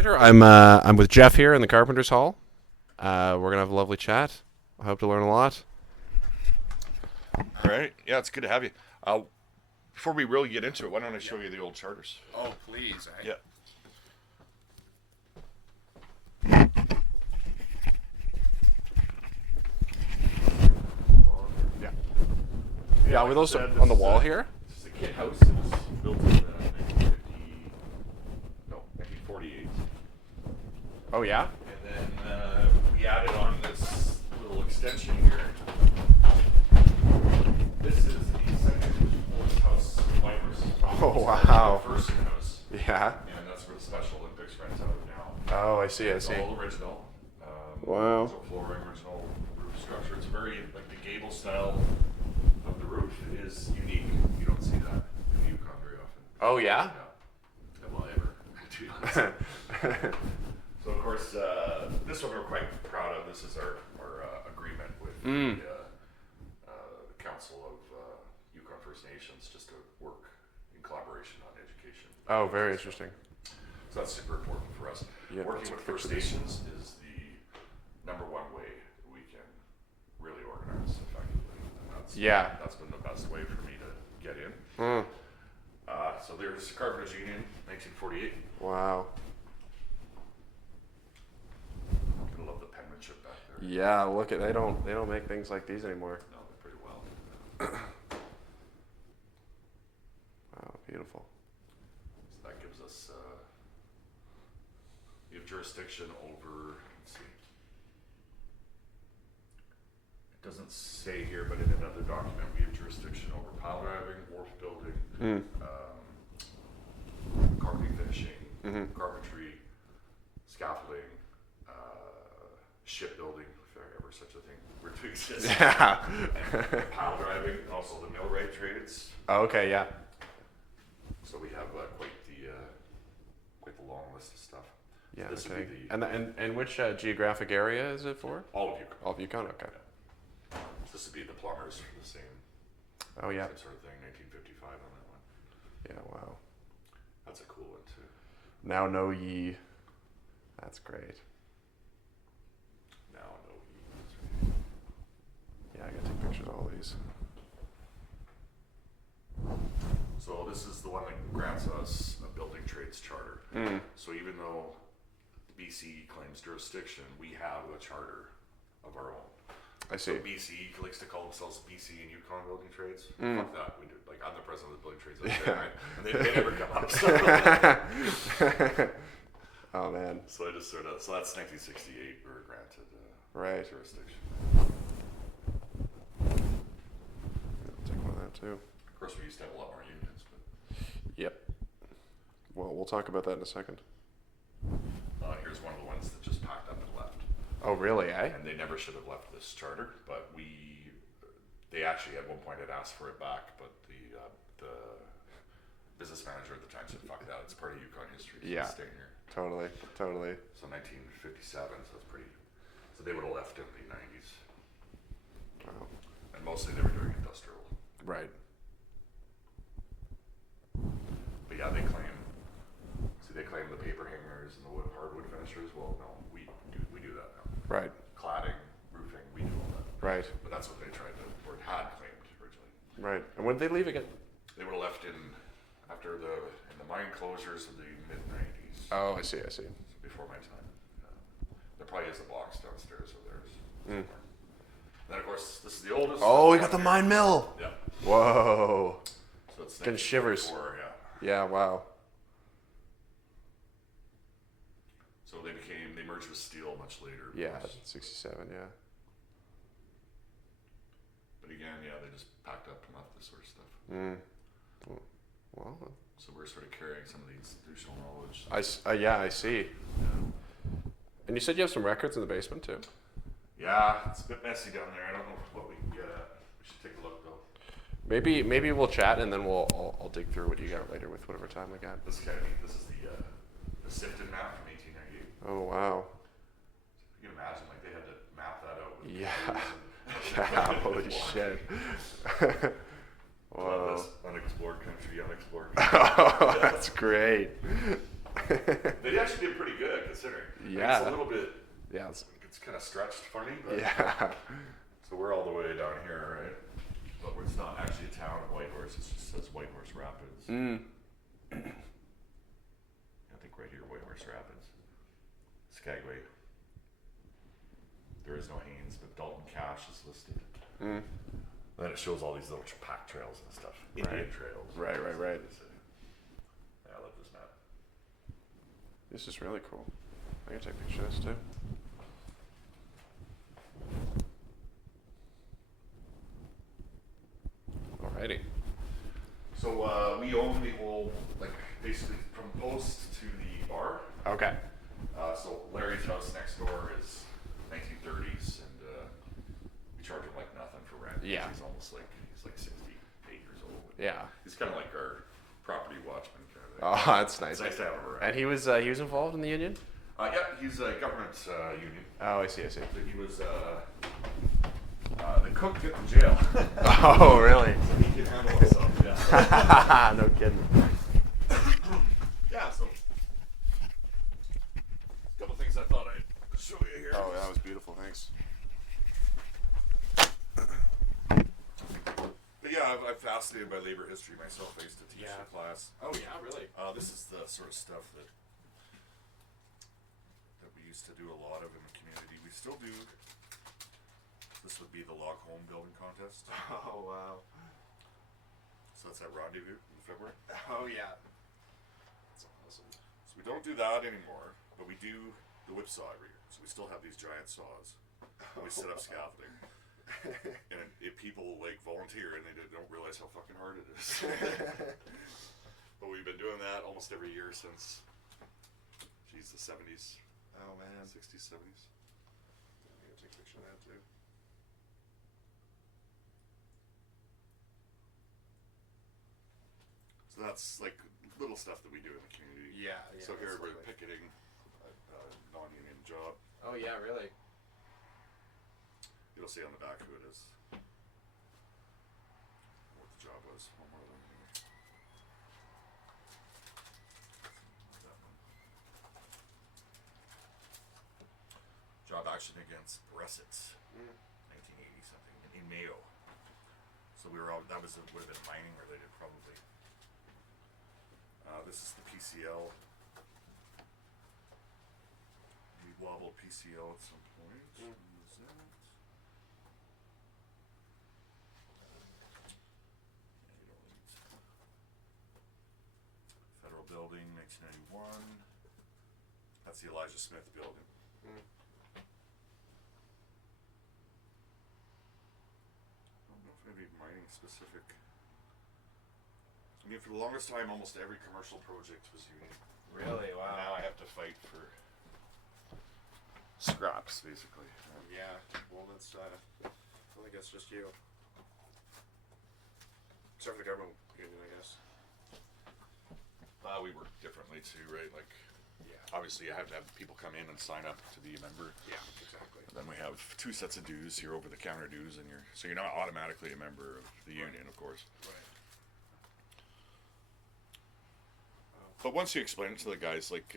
I'm with Jeff here in the Carpenter's Hall. We're gonna have a lovely chat. I hope to learn a lot. All right. Yeah, it's good to have you. Before we really get into it, why don't I show you the old charters? Oh, please. Yeah. Yeah. Yeah, Were those like I said, on the this is wall a- here? This is a kit house. It was built in 1950, no, 1948. Oh yeah. And then we added on this little extension here. This is the second oldest house in Wipers. Oh wow. The first house. Yeah. And that's where the Special Olympics rents out of now. Oh, I see. It's all original. Wow. So flooring, original roof structure. It's very, like the gable style of the roof is unique. You don't see that in the Yukon very often. Oh yeah. Yeah. Well, ever, to be honest. So of course, this one we're quite proud of. This is our agreement with the Council of Yukon First Nations just to work in collaboration on education. Oh, very interesting. So that's super important for us. Yeah, Working that's with a First picture. Nations is the number one way we can really organize effectively. And that's been the best way for me to get in. So there's Carpenters Union, 1948. Wow. I love the penmanship back there. Yeah. Look at they don't make things like these anymore. No, they're pretty well. Wow. Beautiful. So that gives us we have jurisdiction over. Let's see. It doesn't say here, but in another document, we have jurisdiction over pile driving, wharf building, carpeting finishing, carpentry, scaffolding, shipbuilding, if there ever such a thing were to exist. Yeah. And pile driving, and also the millwright trades. Oh, okay. Yeah. So we have quite the long list of stuff. Yeah. This would Okay. be the And which geographic area is it for? all of Yukon. All of Yukon. Okay. This would be the plumbers for the same, Oh yeah. same sort of thing, 1955 on that one. Yeah. Wow. That's a cool one too. Now know ye. That's great. Now I know that's right. Yeah, I gotta take pictures of all these. So this is the one that grants us a building trades charter. So even though BC claims jurisdiction, we have a charter of our own. I see. So BC likes to call themselves BC and Yukon Building Trades. Fuck that. We do. Like I'm the president of the building trades, right? And they never come up. So. Oh man. So I just so that's 1968. We were granted Right. jurisdiction. I'll take one of that too. Of course, we used to have a lot more unions, but Yep. Well, we'll talk about that in a second. here's one of the ones that just packed up and left. Oh really, eh? And they never should have left this charter, but they actually at one point had asked for it back, but the business manager at the time said, "Fuck that! It's part of Yukon history. So Yeah. it's staying here." Totally. So 1957, so it's pretty. So they would have left in the 90s, Wow. and mostly they were doing industrial. Right. But yeah, they claim. See, they claim the paper hangers and the hardwood finishers. Well, no, we do that now. Right. Cladding, roofing, we do all that. Right. But that's what they tried to, or had claimed originally. Right. And when did they leave again? They would have left in the mine closures of the mid 90s. Oh, I see. Before my time. There probably is a box downstairs of theirs. Somewhere. Then of course this is the oldest. Oh, we got the mine mill. Yeah. Whoa. So it's Getting shivers. 1944, yeah. Yeah. Wow. So they merged with steel much later. of Yeah. course. 67. Yeah. But again, yeah, they just packed up and left this sort of stuff. Well, So we're sort of carrying some of the institutional knowledge. I see. And you said you have some records in the basement too. Yeah, it's a bit messy down there. I don't know what we can get at. We should take a look though. Maybe we'll chat and then I'll dig through what you got later with whatever time we got. This is kind of neat. This is the Sifton map from 1898. Oh wow. You can imagine, like they had to map that out. With Yeah. colors Yeah. and- Holy shit. Love Whoa. this unexplored country, unexplored. Oh, that's great. They actually did pretty good considering. Yeah. It's a little bit. Yeah. It's kind of stretched for me. But Yeah. So we're all the way down here, right? But it's not actually a town of Whitehorse. It just says Whitehorse Rapids. I think right here, Whitehorse Rapids. Skagway. There is no Haines, but Dalton Cache is listed. And then it shows all these little pack trails and stuff. Indian trails. Right. Yeah, I love this map. This is really cool. I can take pictures too. Alrighty. So we own the whole, like, basically from post to the bar. Okay. So Larry's house next door is 1930s, and we charge him like nothing for rent. Yeah. He's almost like, he's like 68 years old. Yeah. He's kind of like our property watchman kind of thing. Oh, that's nice. It's nice to have him around. And he was involved in the union? Yeah, he's a government union. Oh, I see. So he was the cook at the jail. Oh, really? So he can handle himself, yeah. No kidding. Yeah, so a couple things I thought I'd show you here. Oh, that was beautiful. Thanks. But yeah, I'm fascinated by labor history myself. I used to teach the class. Oh, yeah, really? This is the sort of stuff that we used to do a lot of in the community. We still do. This would be the log home building contest. Oh, wow. So that's at Rendezvous in February. Oh, yeah. That's awesome. So we don't do that anymore, but we do the whipsaw every year. So we still have these giant saws. And we set up scaffolding. And if people like volunteer and they don't realize how fucking hard it is. But we've been doing that almost every year since, geez, the 70s. Oh, man. 60s, 70s. I'm going to take a picture of that, too. So that's like little stuff that we do in the community. Yeah. So here we're picketing a non-union job. Oh, yeah, really? You'll see on the back who it is. What the job was. One more of them anyway. That one. Job action against Brussels, 1980 something in Mayo. So we were all, that was would have been mining related probably. This is the PCL. We wobbled PCL at some point. What was that? Federal Building, 1991. That's the Elijah Smith building. I don't know if maybe mining specific. I mean, for the longest time, almost every commercial project was union. Really? Wow. Now I have to fight for scraps, basically. Yeah. Well, that's, I don't think that's just you. Except for the government union, I guess. We work differently too, right? Like, Yeah. obviously you have to have people come in and sign up to be a member. Yeah, exactly. And then we have 2 sets of dues, your over-the-counter dues, and so you're not automatically a member of the union, of course. Right. But once you explain it to the guys, like,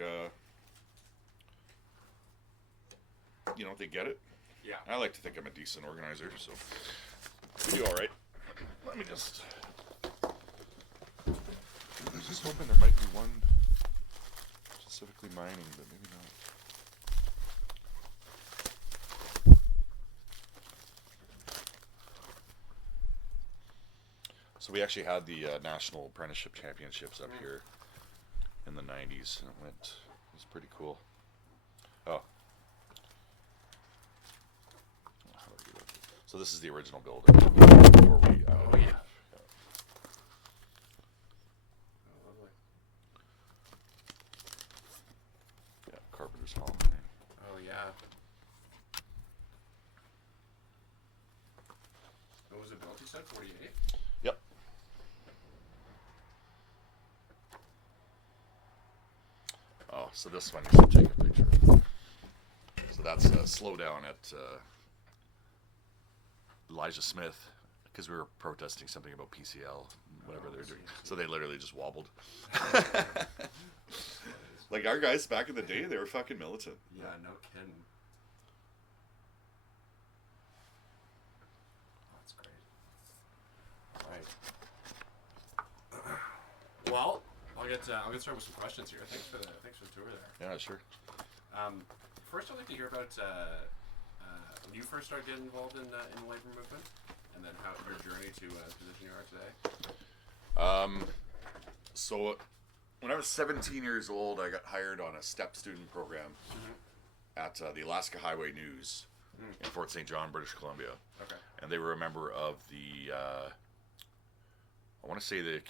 they get it. Yeah. I like to think I'm a decent organizer, so we do all right. Let me just. I was just hoping there might be one specifically mining, but maybe not. So we actually had the National Apprenticeship Championships up here in the 90s, and it was pretty cool. Oh. How do I do that? So this is the original building. Before we, Oh, yeah. Oh, lovely. Yeah, Carpenter's Hall. Oh, yeah. What was it built, you said? 48? Yep. Oh, so this one you should take a picture of. So that's a slowdown at Elijah Smith, because we were protesting something about PCL, whatever they're doing. So they literally just wobbled. Like our guys back in the day, they were fucking militant. Yeah, no kidding. That's great. Right. Well, I'll get started with some questions here. Thanks for the tour there. Yeah, sure. First, I'd like to hear about when you first started getting involved in the labor movement, and then how your journey to the position you are today. So when I was 17 years old, I got hired on a step student program at the Alaska Highway News in Fort St. John, British Columbia. Okay. And they were a member of the, I want to say the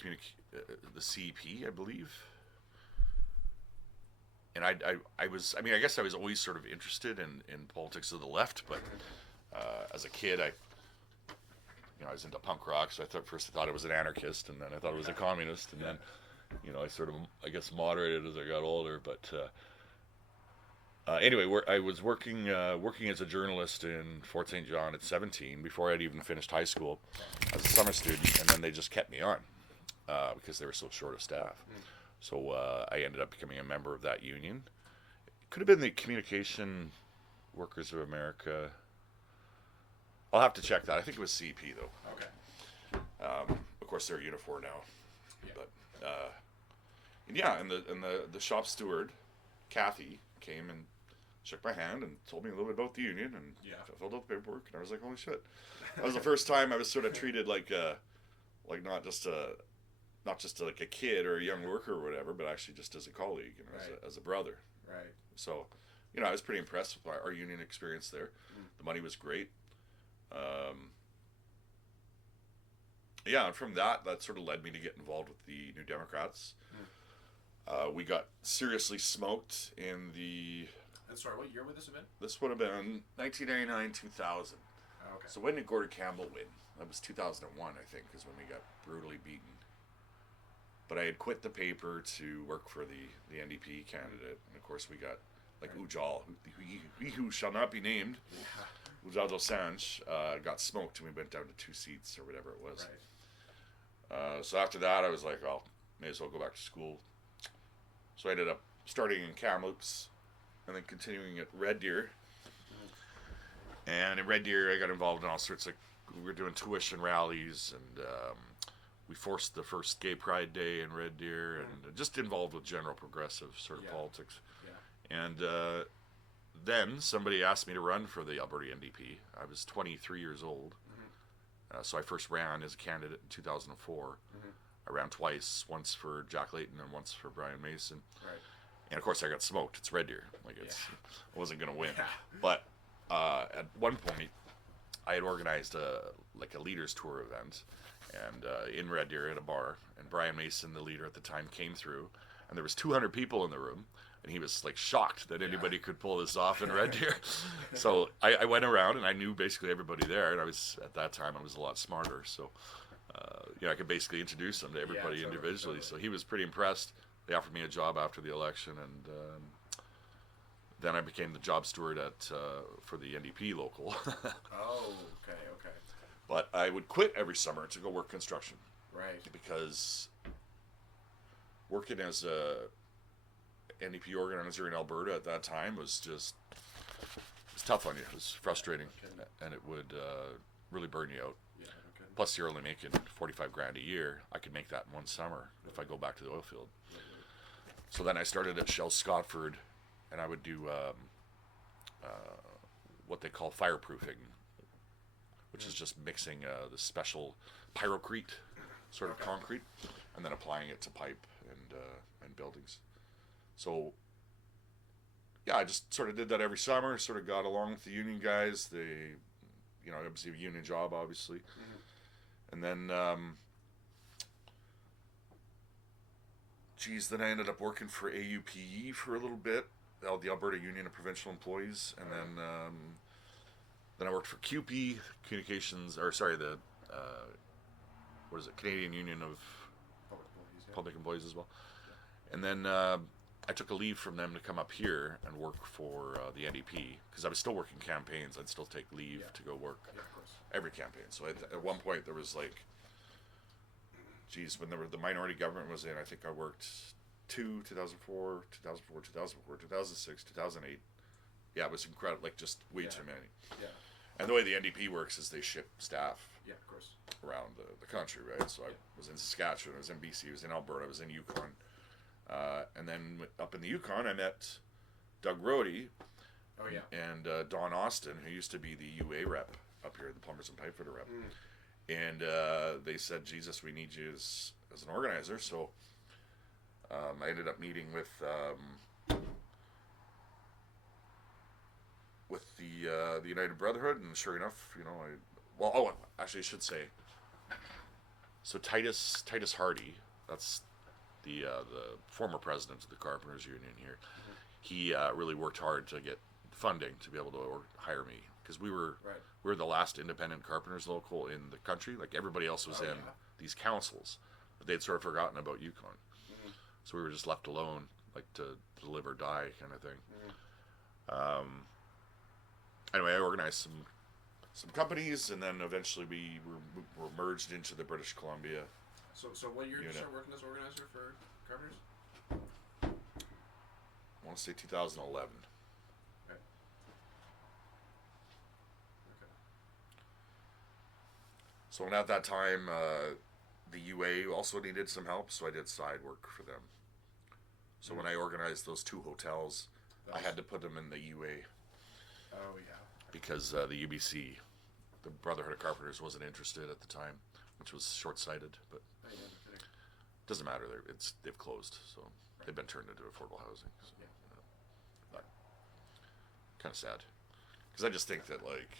CEP, I believe. And I guess I was always sort of interested in politics of the left, but as a kid, I was into punk rock, so I thought I was an anarchist, and then I thought I was a communist, and then, I sort of, I guess, moderated as I got older. But anyway, I was working as a journalist in Fort St. John at 17 before I'd even finished high school as a summer student, and then they just kept me on because they were so short of staff. So I ended up becoming a member of that union. It could have been the Communication Workers of America. I'll have to check that. I think it was CP though. Okay. Of course, they're Unifor now. Yeah. But and the shop steward, Kathy, came and shook my hand and told me a little bit about the union, and I filled out the paperwork, and I was like, holy shit! That was the first time I was sort of treated like not just like a kid or a young worker or whatever, but actually just as a colleague and as a brother. Right. So, I was pretty impressed with our union experience there. The money was great. And from that sort of led me to get involved with the New Democrats. We got seriously smoked in the... And sorry, what year would this have been? This would have been 1999, 2000. Oh, okay. So when did Gordon Campbell win? That was 2001, I think, is when we got brutally beaten. But I had quit the paper to work for the NDP candidate, and of course we got Ujjal, who shall not be named, Ujjal Dosanjh, got smoked, and we went down to 2 seats or whatever it was. Right. So after that, I was like, well, may as well go back to school. So I ended up starting in Kamloops, and then continuing at Red Deer. And in Red Deer, I got involved in all sorts of. We were doing tuition rallies, and we forced the first Gay Pride Day in Red Deer, and just involved with general progressive sort of politics. Yeah. And then somebody asked me to run for the Alberta NDP. I was 23 years old, so I first ran as a candidate in 2004. I ran twice, once for Jack Layton and once for Brian Mason. Right. And of course, I got smoked. It's Red Deer. I wasn't going to win. Yeah. But at one point, I had organized a leaders tour event, and in Red Deer at a bar, and Brian Mason, the leader at the time, came through, and there was 200 people in the room, and he was shocked that anybody could pull this off in Red Deer. So I went around, and I knew basically everybody there, and at that time I was a lot smarter, so I could basically introduce them to everybody individually. Totally. So he was pretty impressed. They offered me a job after the election, and then I became the job steward for the NDP local. Oh, okay. But I would quit every summer to go work construction. Right. Because working as a NDP organizer in Alberta at that time was tough on you. It was frustrating, and it would really burn you out. Yeah, okay. Plus, you're only making $45,000 a year. I could make that in one summer if I go back to the oil field. Right. So then I started at Shell Scotford, and I would do what they call fireproofing, which is just mixing the special pyrocrete sort of concrete, and then applying it to pipe and buildings. So I just sort of did that every summer. Sort of got along with the union guys. They, it was a union job, obviously. And then, then I ended up working for AUPE for a little bit, the Alberta Union of Provincial Employees, and then I worked for CUPE, Canadian Union of Public Employees as well. Yeah. And then I took a leave from them to come up here and work for the NDP, because I was still working campaigns. I'd still take leave to go work every campaign. So at one point there was when the minority government was in, I think I worked 2004, 2006, 2008. Yeah, it was incredible. Like, just way too many. Yeah. And the way the NDP works is they ship staff. Yeah, of course. Around the country, right? So I was in Saskatchewan, I was in BC, I was in Alberta, I was in Yukon. And then up in the Yukon, I met Doug Rohde. Oh, yeah. And Don Austin, who used to be the UA rep up here, the Plumbers and Pipefitter rep. And they said, Jesus, we need you as an organizer. So I ended up meeting with the United Brotherhood, and sure enough, actually I should say, so Titus Hardy, that's the former president of the Carpenters Union here. He really worked hard to get funding to be able to hire me, because we were the last independent carpenters local in the country. Like, everybody else was in these councils, but they'd sort of forgotten about Yukon. So we were just left alone, like, to live or die kind of thing. Anyway, I organized some companies, and then eventually we were merged into the British Columbia. So what year did you start working as organizer for Carpenters? I want to say 2011. Okay. So at that time, the UA also needed some help, so I did side work for them. So when I organized those 2 hotels, I had to put them in the UA. Oh, yeah. Because the UBC, the Brotherhood of Carpenters, wasn't interested at the time, which was short-sighted, but doesn't matter. They've closed, so they've been turned into affordable housing. So, but kind of sad, because I just think that, like,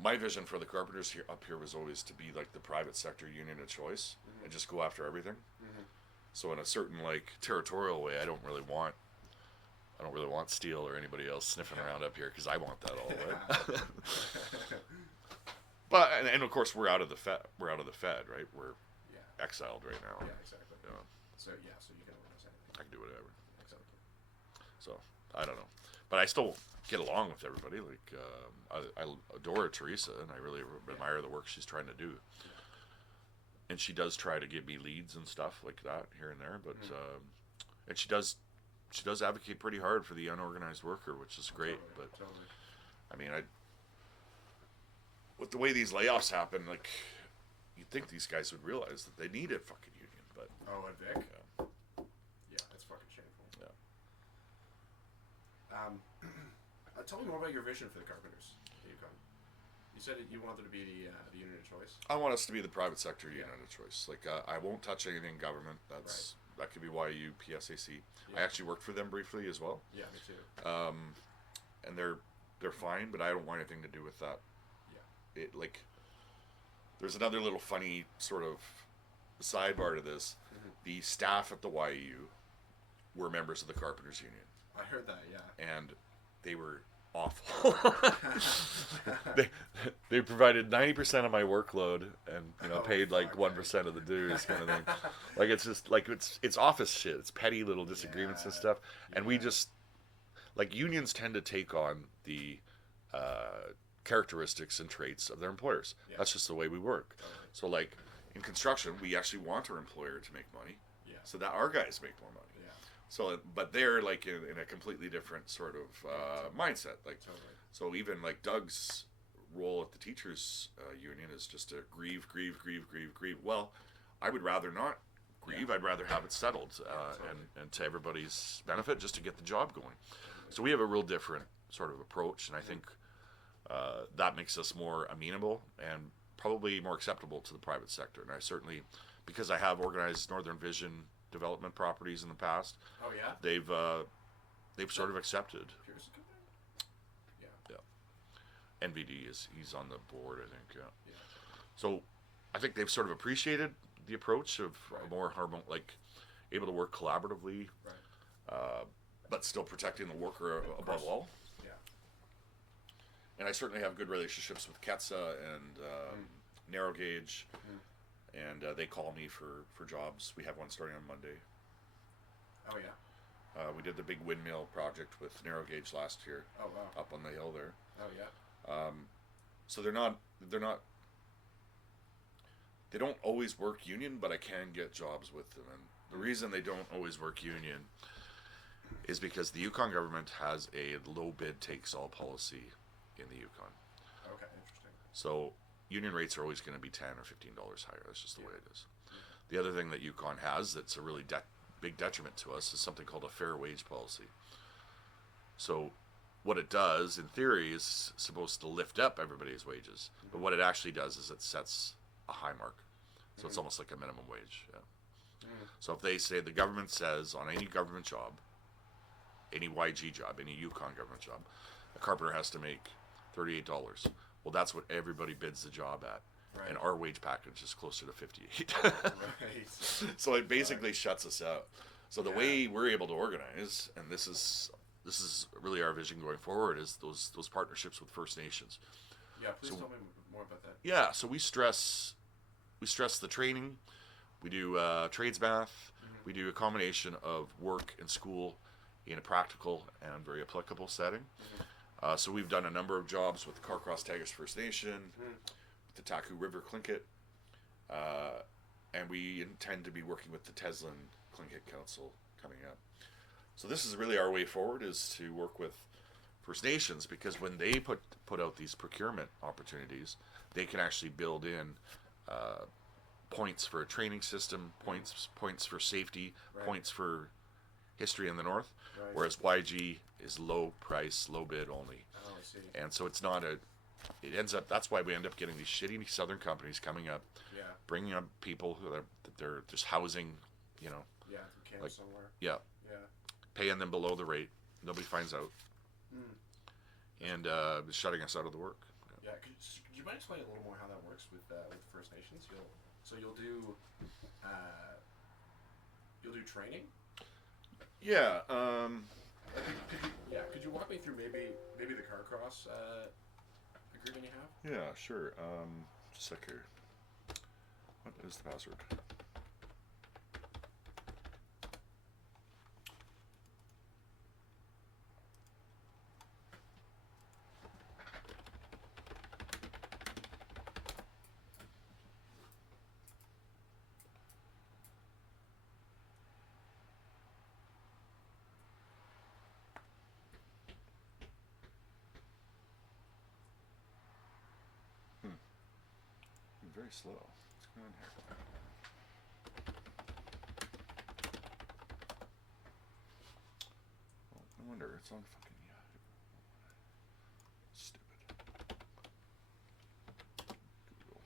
my vision for the carpenters up here was always to be like the private sector union of choice and just go after everything. So in a certain, like, territorial way, I don't really want steel or anybody else sniffing around up here, because I want that all the way. But and of course we're out of the Fed, right? We're exiled right now. Yeah, exactly. So you can organize anything. I can do whatever. Exactly. So I don't know, but I still get along with everybody. Like, I adore Teresa, and I really admire the work she's trying to do. And she does try to give me leads and stuff like that here and there, but and she does advocate pretty hard for the unorganized worker, which is great. Totally. I mean, with the way these layoffs happen, like, you'd think these guys would realize that they need a fucking union, but at Vic. Yeah, that's fucking shameful. Yeah. Tell me more about your vision for the Carpenters at Yukon. You said you wanted to be the union of choice. I want us to be the private sector union of choice. Like, I won't touch anything government. That could be YU, PSAC. Yeah. I actually worked for them briefly as well. Yeah, me too. And they're fine, but I don't want anything to do with that. Yeah. There's another little funny sort of sidebar to this. The staff at the YU were members of the Carpenters Union. I heard that, yeah. And they were awful. they provided 90% of my workload, and paid like 1% of the dues, kind of thing. Like, it's just like it's office shit. It's petty little disagreements and stuff. And we just, like, unions tend to take on the characteristics and traits of their employers. Yeah. That's just the way we work. So, like, in construction, we actually want our employer to make money, so that our guys make more money. So, but they're, like, in a completely different sort of mindset. Like, so even, like, Doug's role at the teachers union is just to grieve. Well, I would rather not grieve. I'd rather have it settled and to everybody's benefit, just to get the job going. So we have a real different sort of approach, and I think that makes us more amenable and probably more acceptable to the private sector. And I certainly, because I have organized Northern Vision development properties in the past. Oh yeah. They've sort of accepted. Yeah. NVD he's on the board, I think. Yeah. So I think they've sort of appreciated the approach of a more able to work collaboratively, but still protecting the worker above all. Yeah. And I certainly have good relationships with Ketsa and Narrow Gauge. And they call me for jobs. We have one starting on Monday. Oh yeah. We did the big windmill project with Narrow Gauge last year. Oh wow. Up on the hill there. Oh yeah. So they don't always work union, but I can get jobs with them, The reason they don't always work union is because the Yukon government has a low bid takes all policy in the Yukon. Okay, interesting. So union rates are always going to be $10 or $15 higher. That's just the way it is. The other thing that Yukon has that's a really big detriment to us is something called a fair wage policy. So what it does, in theory, is supposed to lift up everybody's wages. But what it actually does is it sets a high mark. So it's almost like a minimum wage. Yeah. So if they say, the government says on any government job, any YG job, any Yukon government job, a carpenter has to make $38. Well, that's what everybody bids the job at. Right. And our wage package is closer to 58. Right. So it basically shuts us out. So the way we're able to organize, and this is really our vision going forward, is those partnerships with First Nations. Yeah, please tell me more about that. Yeah, so we stress the training. We do trades math. We do a combination of work and school in a practical and very applicable setting. So we've done a number of jobs with the Carcross Tagish First Nation, with the Taku River Tlingit, and we intend to be working with the Teslin Tlingit Council coming up. So this is really our way forward, is to work with First Nations, because when they put out these procurement opportunities, they can actually build in points for a training system, points for safety, points for history in the north, whereas YG is low price, low bid only. Oh, I see. And so it's not it ends up, that's why we end up getting these shitty southern companies coming up, bringing up people who they're just housing, from camp somewhere. Paying them below the rate, nobody finds out, and shutting us out of the work. Could you mind explaining a little more how that works with First Nations? You'll do training. Could you walk me through maybe the Carcross agreement you have? Yeah, sure. Just a sec here. What is the password? Very slow. What's going on here? Well, no wonder it's on fucking Yahoo. Stupid. Google.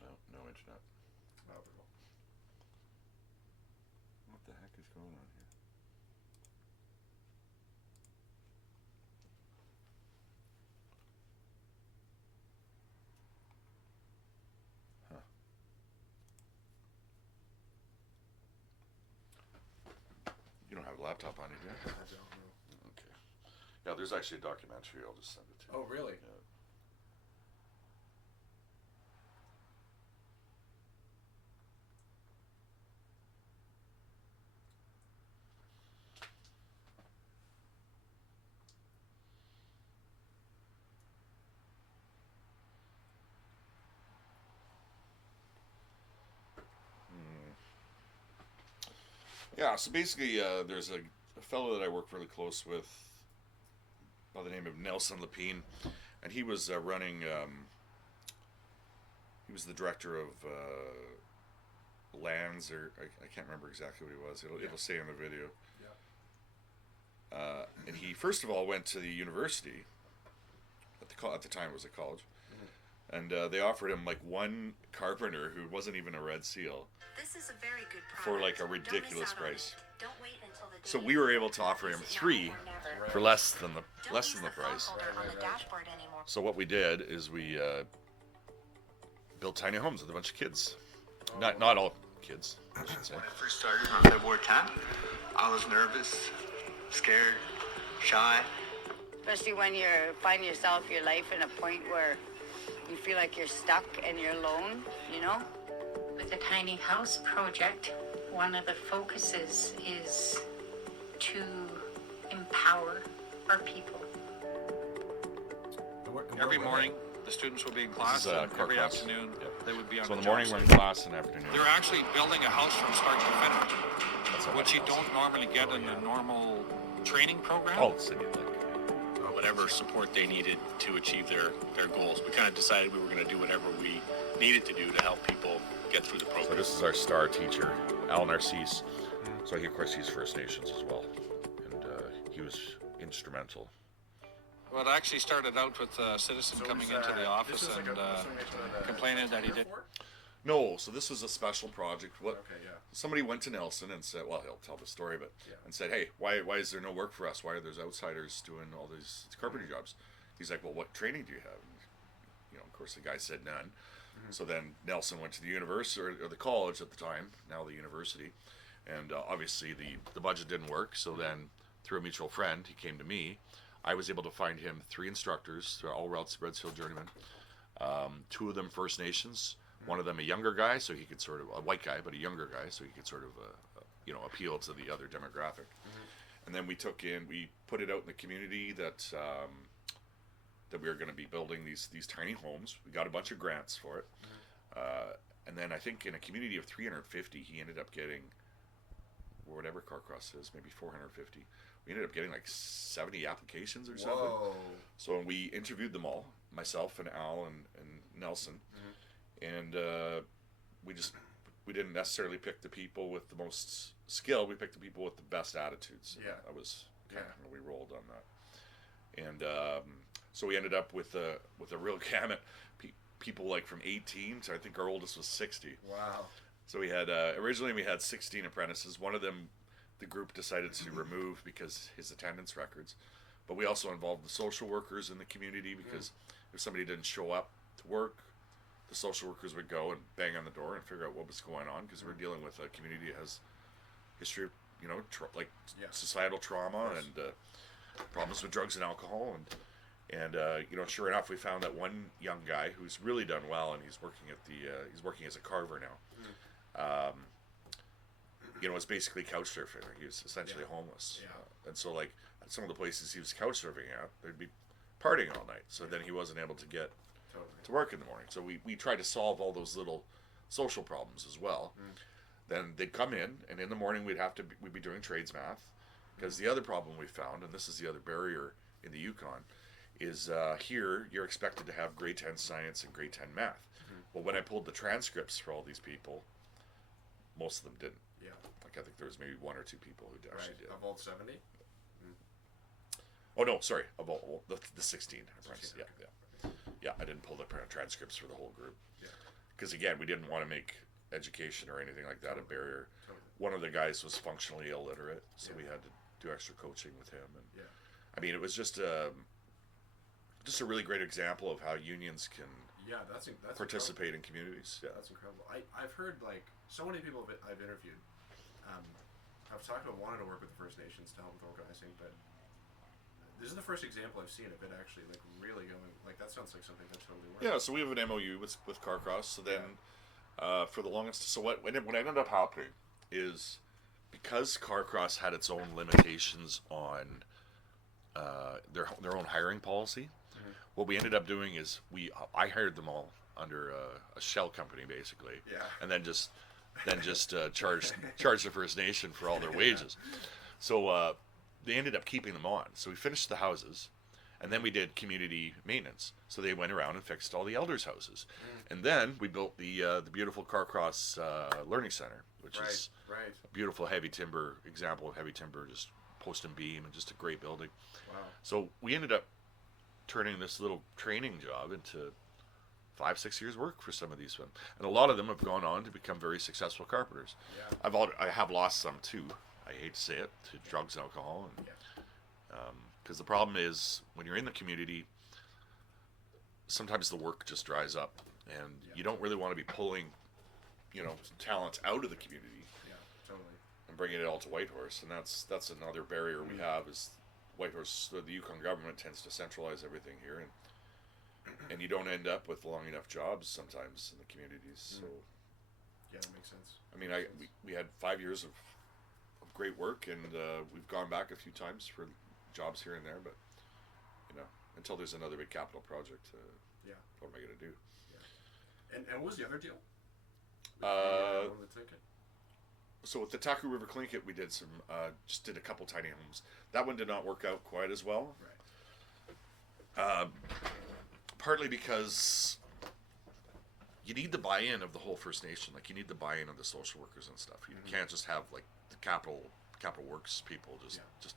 Oh, no internet. Oh, brutal. What the heck is going on here? You don't have a laptop on you, do you? I don't know. Okay. Yeah, there's actually a documentary. I'll just send it to you. Oh, really? Yeah. Yeah, so basically, there's a fellow that I work really close with by the name of Nelson Lapine, and he was running, he was the director of lands, or I can't remember exactly what he was. It'll say in the video. Yeah. And he, first of all, went to the university, at the time it was a college, and they offered him like one carpenter who wasn't even a Red Seal. This is a very good product. For like a ridiculous price. Don't wait until the So we were able to offer him 3 for less than the price. So what we did is we built tiny homes with a bunch of kids. Not all kids, I should say. When I first started on February 10th, I was nervous, scared, shy. Especially when you find yourself, your life in a point where you feel like you're stuck and you're alone, you know? With the tiny house project, one of the focuses is to empower our people. Every morning, the students will be in class, and every afternoon, They would be on So in the job morning we're in site. class, and afternoon. They're actually building a house from start to finish, That's not which you much don't normally get in a normal training program. Oh, City Lake. Whatever support they needed to achieve their goals. We kind of decided we were going to do whatever we needed to do to help people get through the program. So this is our star teacher, Al Narcisse. So he, of course, he's First Nations as well, and he was instrumental. Well, it actually started out with a citizen coming into the office and complaining that he did. No, so this was a special project. What? Okay, yeah. Somebody went to Nelson and said, well, he'll tell the story, but and said, hey, why is there no work for us? Why are there outsiders doing all these carpentry jobs? He's like, well, what training do you have? And, you know, of course, the guy said none. So then Nelson went to the university or the college at the time, now the university, and obviously the budget didn't work. So then, through a mutual friend, he came to me. I was able to find him 3 instructors. They're all Redfield journeymen. 2 of them First Nations. One of them a younger guy, so he could sort of, a white guy, but a younger guy, so he could sort of, appeal to the other demographic. And then we put it out in the community that we were going to be building these tiny homes. We got a bunch of grants for it. And then I think in a community of 350, he ended up getting, whatever Carcross is, maybe 450. We ended up getting like 70 applications or something. Whoa. So we interviewed them all, myself and Al and Nelson. And we didn't necessarily pick the people with the most skill. We picked the people with the best attitudes. Yeah. That was kind of how we rolled on that. And so we ended up with a real gamut. People like from 18 to I think our oldest was 60. Wow. So we had originally we had 16 apprentices. One of them, the group decided to remove because his attendance records. But we also involved the social workers in the community because if somebody didn't show up to work, the social workers would go and bang on the door and figure out what was going on because we're dealing with a community that has history of, societal trauma and problems with drugs and alcohol and sure enough we found that one young guy who's really done well and he's working as a carver now. Was basically couch surfing. He was essentially homeless. And so like at some of the places he was couch surfing at, they'd be partying all night. So then he wasn't able to get to work in the morning. So we tried to solve all those little social problems as well. Then they'd come in, and in the morning we'd be doing trades math, because the other problem we found, and this is the other barrier in the Yukon, is here you're expected to have grade 10 science and grade 10 math. Well, when I pulled the transcripts for all these people, most of them didn't. Yeah. Like I think there was maybe 1 or 2 people who actually did. Of all 70? Oh no, sorry, of all the 16 apprentices. 16, okay. Yeah, I didn't pull the transcripts for the whole group. Yeah. Because again, we didn't want to make education or anything like that a barrier. One of the guys was functionally illiterate, so we had to do extra coaching with him. And I mean, it was just a really great example of how unions can that's participate in communities. Yeah, that's incredible. I've heard like so many people I've interviewed. I've talked about wanting to work with the First Nations to help with organizing, but this is the first example I've seen of it actually like really going like that. Sounds like something that totally works. Yeah, so we have an MOU with Carcross. So then, for the longest, so what ended up happening is because Carcross had its own limitations on their own hiring policy. What we ended up doing is I hired them all under a shell company basically. Yeah. And then just charged the First Nation for all their wages. So they ended up keeping them on. So we finished the houses, and then we did community maintenance. So they went around and fixed all the elders' houses, and then we built the beautiful Carcross Learning Center, which is a beautiful heavy timber example of heavy timber, just post and beam, and just a great building. Wow. So we ended up turning this little training job into 5-6 years work for some of these men, and a lot of them have gone on to become very successful carpenters. Yeah. I have lost some too. I hate to say it, to drugs and alcohol, and because the problem is when you're in the community, sometimes the work just dries up, and you don't really want to be pulling, talent out of the community. Yeah, totally. And bringing it all to Whitehorse, and that's another barrier we have is Whitehorse. The Yukon government tends to centralize everything here, and you don't end up with long enough jobs sometimes in the communities. So yeah, that makes sense. I mean, we had 5 years of great work, and we've gone back a few times for jobs here and there, but until there's another big capital project, what am I going to do? And what was the other deal? With the ticket? So with the Taku River Tlingit, we did just did a couple tiny homes. That one did not work out quite as well. Right. Partly because you need the buy-in of the whole First Nation. Like, you need the buy-in of the social workers and stuff. You can't just have like the capital works people. Just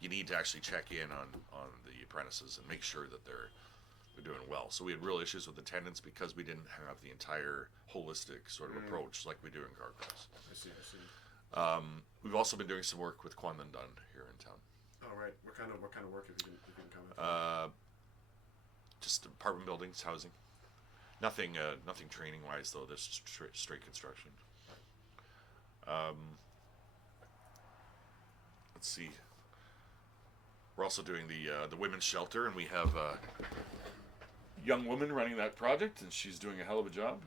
you need to actually check in on the apprentices and make sure that they're doing well. So we had real issues with attendance because we didn't have the entire holistic sort of approach like we do in Carcross. I see. We've also been doing some work with Kwan Lin Dun here in town. Oh, right. What kind of work have you been coming? Just apartment buildings, housing. Nothing training wise though. There's straight construction. Let's see. We're also doing the women's shelter, and we have a young woman running that project, and she's doing a hell of a job.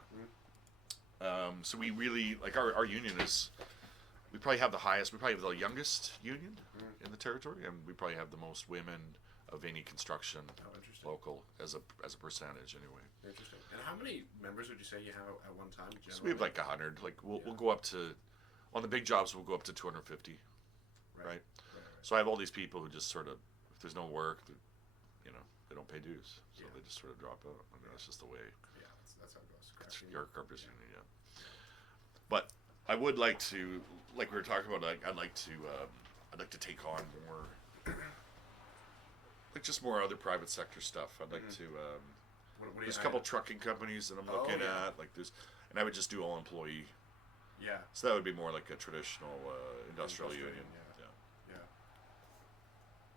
So we really like our union is. We probably have the highest. We probably have the youngest union in the territory, and we probably have the most women of any construction local as a percentage anyway. Interesting. And how many members would you say you have at one time? So we have like 100. Like we'll go up to, on the big jobs we'll go up to 250. Right. So I have all these people who just sort of, if there's no work, they don't pay dues, so they just sort of drop out. I mean, that's just the way. Yeah, that's how it goes. It's your carpenters union, yeah. But I would like to, like we were talking about, I'd like to take on more, like just more other private sector stuff. I'd like to. There's a couple trucking companies that I'm looking at, like and I would just do all employee. Yeah. So that would be more like a traditional industrial union. Yeah,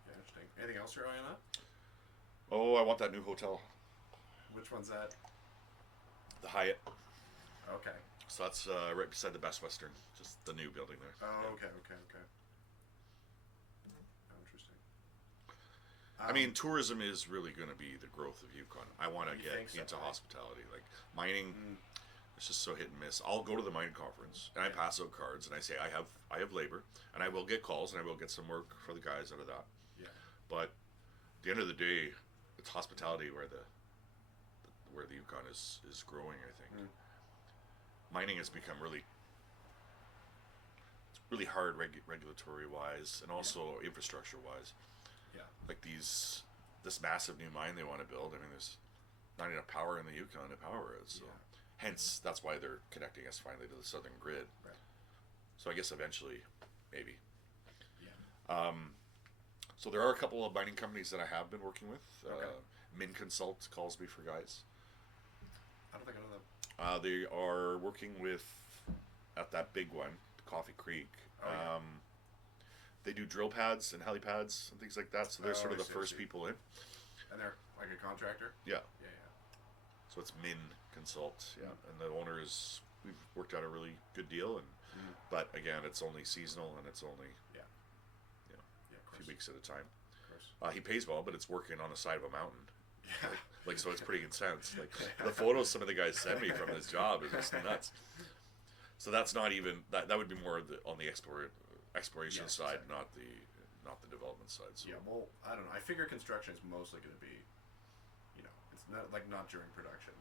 interesting. Anything else you're eyeing up? Oh, I want that new hotel. Which one's that? The Hyatt. Okay. So that's right beside the Best Western, just the new building there. Oh, okay. Interesting. I mean, tourism is really going to be the growth of Yukon. I want to get into hospitality. Like mining, it's just so hit and miss. I'll go to the mining conference and I pass out cards and I say I have labor and I will get calls and I will get some work for the guys out of that. Yeah. But at the end of the day, it's hospitality where the Yukon is growing. I think mining has become really hard regulatory wise and also infrastructure wise. Yeah. Like this massive new mine they want to build. I mean, there's not enough power in the Yukon to power it. So, hence that's why they're connecting us finally to the southern grid. Right. So I guess eventually, maybe. Yeah. So there are a couple of mining companies that I have been working with. Okay. Min Consult calls me for guys. I don't think I know them. They are working with at that big one, Coffee Creek. They do drill pads and helipads and things like that. So they're sort of the first people in. And they're like a contractor? Yeah. Yeah. So it's Min Consult, and the owner we've worked out a really good deal, and but again, it's only seasonal and it's only a few weeks at a time. Of course. He pays well, but it's working on the side of a mountain. Yeah. Like so, it's pretty intense. Like the photos some of the guys send me from this job is just nuts. So that's not even that would be more on the exploration side, exactly. not the development side. So. Yeah, well, I don't know. I figure construction is mostly going to be, it's not during production,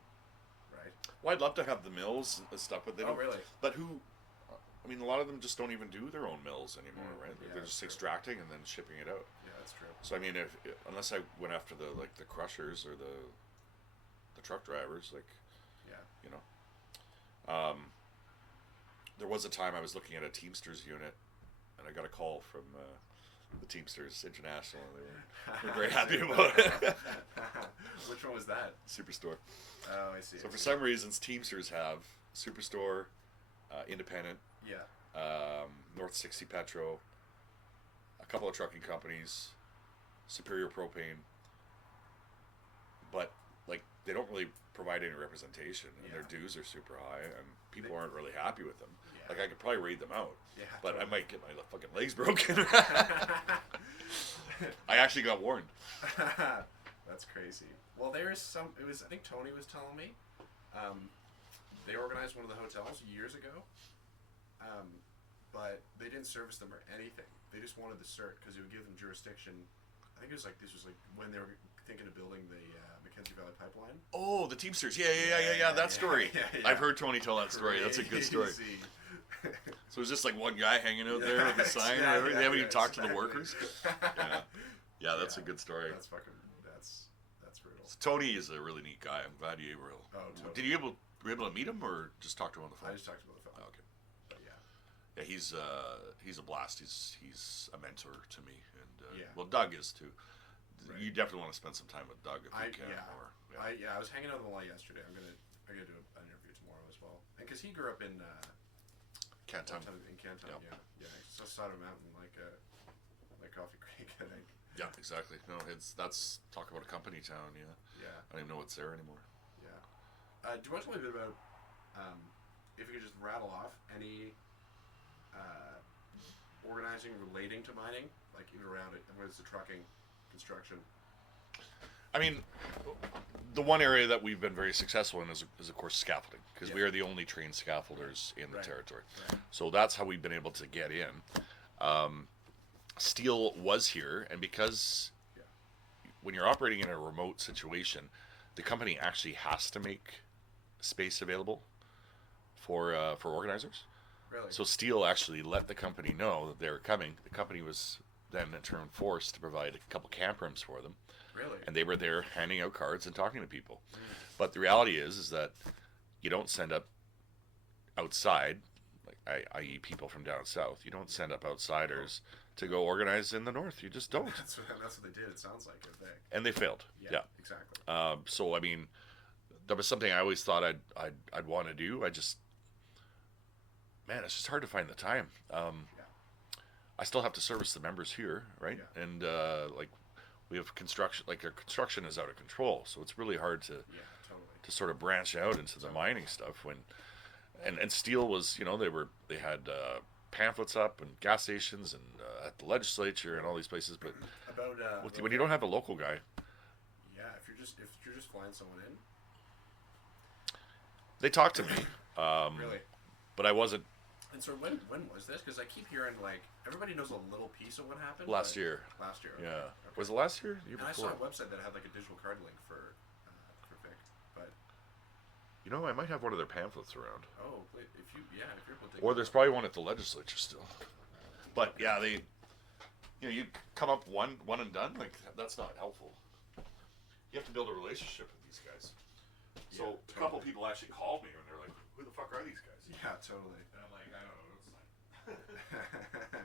right? Well, I'd love to have the mills and stuff, but they don't. Oh, really? But I mean, a lot of them just don't even do their own mills anymore, right? Yeah, they're just true. extracting and then shipping it out. Yeah, that's true. So I mean, unless I went after the crushers or the truck drivers, there was a time I was looking at a Teamsters unit, and I got a call from the Teamsters International, and they were very happy about it. Which one was that? Superstore. Oh, I see. So for some reasons, Teamsters have Superstore, Independent, North 60 Petro, a couple of trucking companies, Superior Propane, but they don't really provide any representation, and their dues are super high, and people aren't really happy with them. Yeah. I could probably raid them out, but totally. I might get my fucking legs broken. I actually got warned. That's crazy. Well, there's I think Tony was telling me, they organized one of the hotels years ago, but they didn't service them or anything. They just wanted the cert because it would give them jurisdiction. I think this was when they were thinking of building the Mackenzie Valley Pipeline. Oh, the Teamsters. Yeah. That story. Yeah. I've heard Tony tell that story. That's a good story. Crazy. So it's just like one guy hanging out there with the sign. They haven't even talked to the workers. Yeah, that's a good story. That's brutal. So Tony is a really neat guy. I'm glad you were able. Totally. Did you were able to meet him or just talk to him on the phone? I just talked to him on the phone. Oh, okay. But yeah. Yeah, he's a blast. He's a mentor to me, and Yeah. well, Doug is too. Right. You definitely want to spend some time with Doug if you can. Yeah. Or, I was hanging out with him a lot yesterday. I'm gonna do an interview tomorrow as well. And because he grew up in Canton. In Canton, Yep. yeah. So Sodom Mountain, like Coffee Creek, I think. Yeah, exactly. No, that's talk about a company town. Yeah. Yeah. I don't even know what's there anymore. Yeah. Do you want to tell me a bit about if you could just rattle off any organizing relating to mining, like even around it, whether it's the trucking, construction. I mean, the one area that we've been very successful in is of course scaffolding, because we are the only trained scaffolders in the territory. Right. So that's how we've been able to get in. Steel was here, and because when you're operating in a remote situation, the company actually has to make space available for organizers. Really? So Steel actually let the company know that they were coming. The company was then in turn forced to provide a couple camp rooms for them. Really? And they were there handing out cards and talking to people. But the reality is that you don't send up outside, like i.e. people from down south. You don't send up outsiders to go organize in the north. You just don't. That's what they did. It sounds like And they failed. Yeah. Exactly. So I mean, that was something I always thought I'd want to do. It's just hard to find the time. I still have to service the members here, right? Yeah. And like we have construction. Like our construction is out of control, so it's really hard to to sort of branch out into the mining stuff. When and Steel was, they had pamphlets up and gas stations and at the legislature and all these places, but about when you don't have a local guy. Yeah, if you're just flying someone in. They talked to me. Really? But I wasn't. And so when was this? Because I keep hearing like everybody knows a little piece of what happened. Last year. Last year. Yeah. Okay. Was it last year? The year And I before? saw a website that had like a digital card link for Vic, but. I might have one of their pamphlets around. Oh, if you're able to. Or there's probably one at the legislature still. But yeah, they, you come up one and done. Like that's not helpful. You have to build a relationship with these guys. So a couple people actually called me and they're like, "Who the fuck are these guys?" Yeah, totally. And I'm like, "I don't know. It's fine."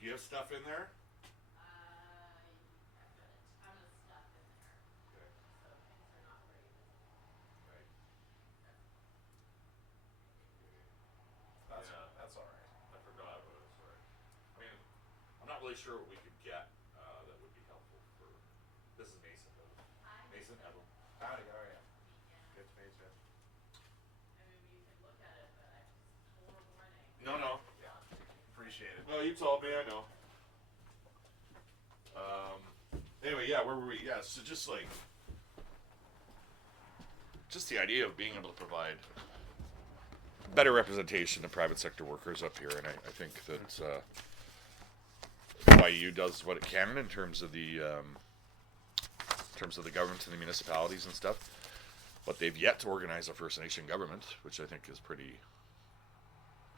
Do you have stuff in there? That's all right. I forgot about it. Sorry. I mean, I'm not really sure what we could get that would be helpful for. This is Mason. Mason, Evan. Howdy, how are you? Good to meet you. No. Yeah. Appreciate it. No, you told me. I know. Anyway, yeah, where were we? Yeah, so just the idea of being able to provide better representation of private sector workers up here, and I think that YU does what it can in terms of the government and the municipalities and stuff, but they've yet to organize a First Nation government, which I think is pretty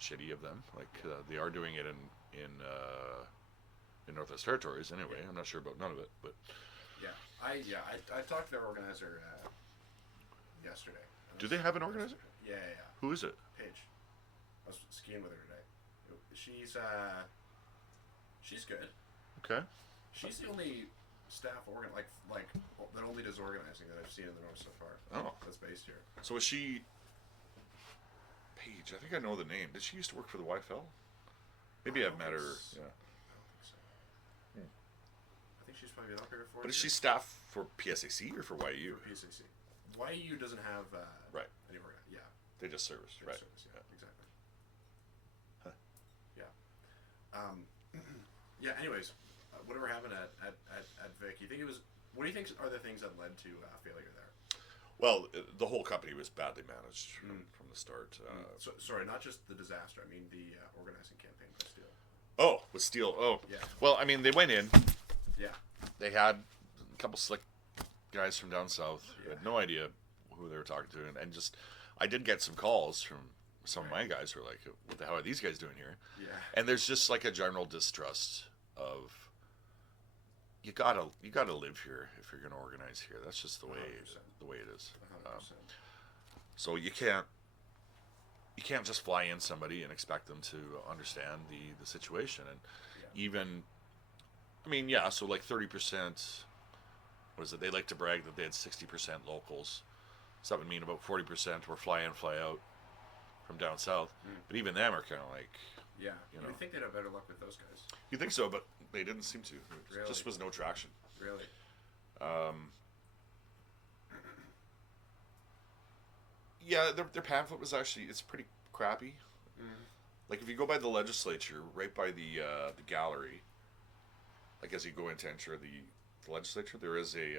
shitty of them. Like they are doing it in Northwest Territories anyway. I'm not sure about none of it, but I talked to their organizer yesterday. Do they have an organizer? Yeah. Who is it? Paige. I was skiing with her today. She's good. Okay. She's the only staff like that only does organizing that I've seen in the north so far. Oh. That's based here. So is she Paige? I think I know the name. Did she used to work for the YFL? Maybe I've met her. Yeah. I don't think so. I think she's probably been up here for. But is she staff for PSAC or for YU? PSAC. YU doesn't have right. any organ. Yeah. They just service, right? Service, yeah, exactly. Huh. Yeah. Anyways, whatever happened at Vic? What do you think are the things that led to failure there? Well, the whole company was badly managed from the start. Sorry, not just the disaster. I mean the organizing campaign by Steele. Oh, with Steele. Oh, yeah. Well, I mean, they went in. Yeah. They had a couple slick guys from down south who had no idea who they were talking to, and just I did get some calls from some of my guys who were like, "What the hell are these guys doing here?" Yeah. And there's just like a general distrust of you gotta live here if you're gonna organize here. That's just the way 100%. It is. 100%. So you can't just fly in somebody and expect them to understand the situation, and even, I mean, yeah. So like 30%. What is it? They like to brag that they had 60% locals. So that would mean about 40% were fly in, fly out from down south. But even them are kind of like, yeah. You would think they'd have better luck with those guys. You think so, but they didn't seem to. Really? Just was no traction. Really. Yeah, their pamphlet was actually, it's pretty crappy. Like if you go by the legislature, right by the gallery, like as you go into enter the legislature, there is a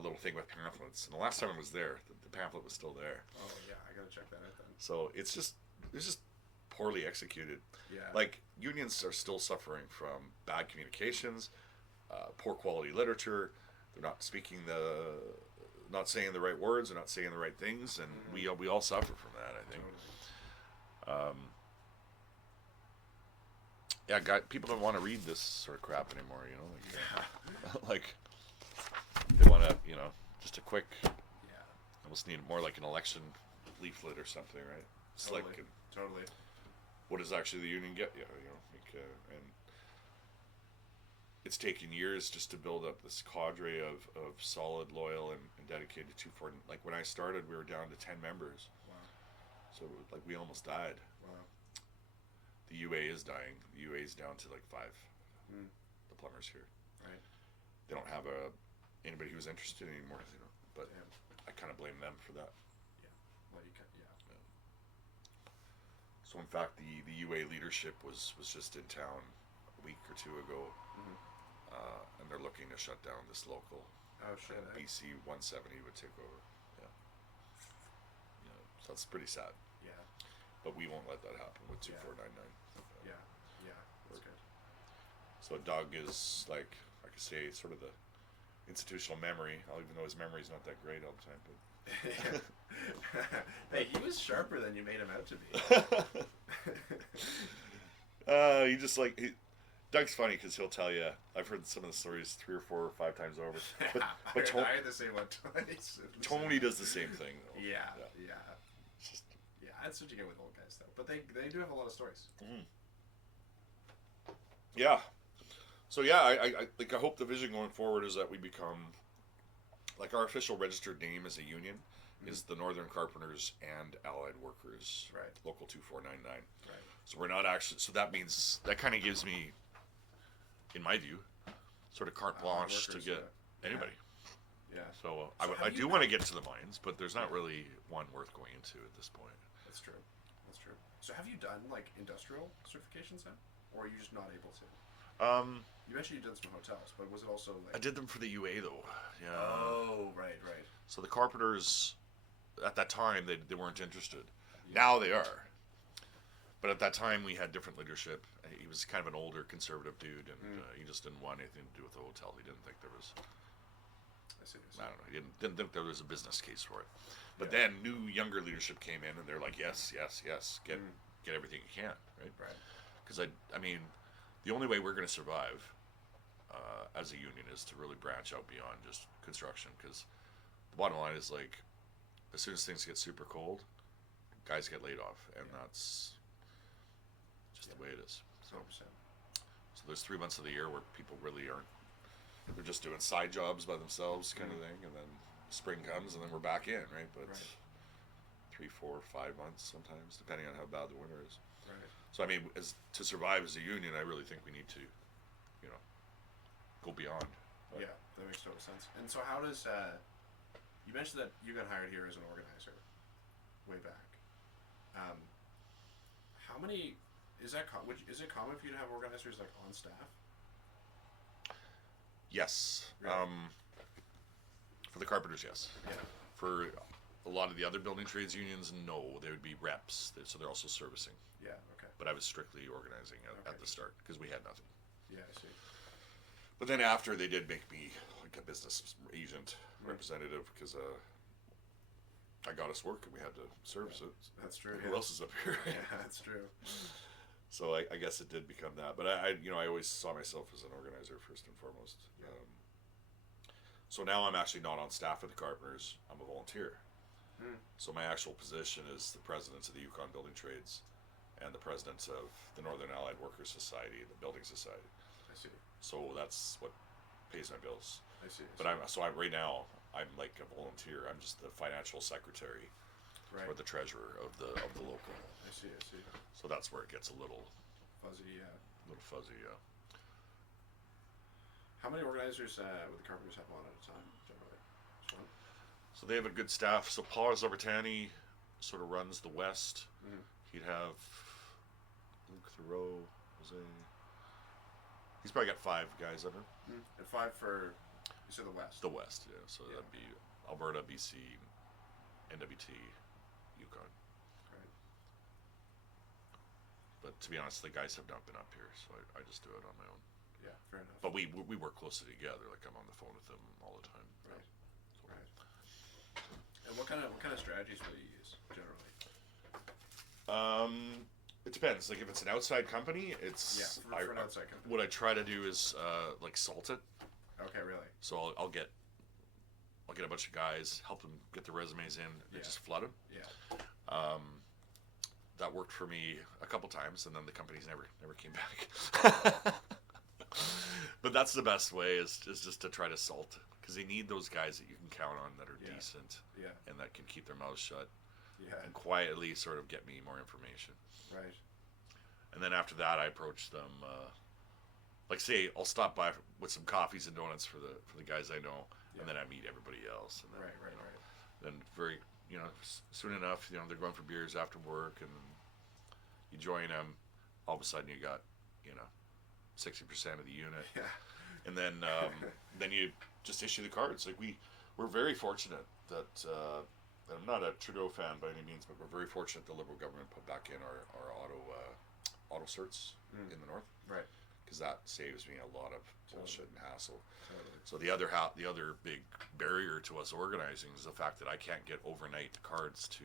little thing with pamphlets, and the last time I was there, the pamphlet was still there. Oh yeah, I gotta check that out then. So it's just poorly executed. Yeah. Like unions are still suffering from bad communications, poor quality literature. They're not not saying the right words. They're not saying the right things, and we all suffer from that. I think. Yeah, people don't want to read this sort of crap anymore. You know, like they want to, just a quick. Yeah. Almost need more like an election leaflet or something, right? Totally. Slick and Totally. what does actually the union get you? And it's taken years just to build up this cadre of solid, loyal, and dedicated 240. Like when I started, we were down to 10 members. Wow. So like we almost died. Wow. The UA is dying. The UA is down to like 5. The plumbers here. Right. They don't have anybody who's interested anymore. But I kind of blame them for that. Yeah. Well, you can. Yeah. So in fact, the UA leadership was just in town a week or two ago, and they're looking to shut down this local. Oh shit. And BC 170 would take over. Yeah. So it's pretty sad. Yeah. But we won't let that happen with 2499. Yeah. Yeah. That's good. So Doug is like I could say sort of the institutional memory, even though his memory's not that great all the time. But hey, he was sharper than you made him out to be. He just Doug's funny because he'll tell you. I've heard some of the stories 3 or 4 or 5 times over. But I heard the same one twice. Tony does the same thing. Though. Yeah. It's just, that's what you get with old guys, though. But they do have a lot of stories. Yeah. So yeah, I hope the vision going forward is that we become, like, our official registered name as a union is the Northern Carpenters and Allied Workers, Right. Local 2499. Right. So we're not actually. So that means that kind of gives me, in my view, sort of carte blanche to get anybody. Yeah. So So I have do you- want to get to the mines, but there's not really one worth going into at this point. That's true. That's true. So have you done like industrial certifications then, or are you just not able to? You mentioned you did some hotels, but was it also like? I did them for the UA though. Yeah. Oh, right. So the carpenters, at that time, they weren't interested. Now they are. But at that time, we had different leadership. He was kind of an older, conservative dude, and he just didn't want anything to do with the hotel. He didn't think there was. I see. I don't know. He didn't think there was a business case for it. But then new, younger leadership came in, and they're like, yes, get everything you can, right? Right. Because I mean, the only way we're going to survive as a union is to really branch out beyond just construction. Because the bottom line is, like, as soon as things get super cold, guys get laid off, and that's just the way it is. So 100%. there's 3 months of the year where people really aren't. They're just doing side jobs by themselves, kind of thing, and then spring comes, and then we're back in, right? But 3, 4, 5 months sometimes, depending on how bad the winter is. Right. So I mean, to survive as a union, I really think we need to, go beyond. But Yeah, that makes total sense. And so how does you mentioned that you got hired here as an organizer way back. How many is that? Is it common for you to have organizers like on staff? Yes. Really? For the carpenters, yes. Yeah. For a lot of the other building trades unions, no, they would be reps. So they're also servicing. Yeah. Okay. But I was strictly organizing at the start because we had nothing. Yeah, I see. But then after, they did make me like a business agent representative because I got us work and we had to service it. That's true. Who else is up here? Yeah, that's true. So I guess it did become that. But I always saw myself as an organizer first and foremost. Yeah. So now I'm actually not on staff at the Carpenters. I'm a volunteer. So my actual position is the president of the Yukon Building Trades and the president of the Northern Allied Workers Society, the Building Society. I see. So that's what pays my bills. I see. But I'm right now I'm like a volunteer. I'm just the financial secretary Right. or the treasurer of the local. I see. So that's where it gets a little Fuzzy. Yeah. fuzzy. Yeah. How many organizers would the Carpenters have on at a time generally? Just one. So they have a good staff. So Paul Zarbatani sort of runs the West. He'd have Luke Thoreau, Jose. He's probably got 5 guys under him. And 5 for you said the West. The West, yeah. So that'd be Alberta, BC, NWT, Yukon. Right. But to be honest, the guys have not been up here, so I just do it on my own. Yeah, fair enough. But we work closely together. Like, I'm on the phone with them all the time. Right. Right. And what kind of strategies will you use generally? It depends. Like, if it's an outside company, it's for an outside company. What I try to do is like salt it. Okay, really. So I'll get a bunch of guys, help them get their resumes in, and just flood them. Yeah. That worked for me a couple times, and then the companies never came back. But that's the best way is just to try to salt, because they need those guys that you can count on that are decent and that can keep their mouths shut and quietly sort of get me more information. Right. And then after that, I approach them. Like, say, I'll stop by with some coffees and donuts for the guys I know, and then I meet everybody else. And then, Right. Then very, soon enough, they're going for beers after work, and you join them. All of a sudden, you got, 60% of the unit. Yeah. And then then you just issue the cards. Like, we're very fortunate that. And I'm not a Trudeau fan by any means, but we're very fortunate the Liberal government put back in our auto certs in the north. Right. Because that saves me a lot of bullshit and hassle. Totally. So the other big barrier to us organizing is the fact that I can't get overnight cards to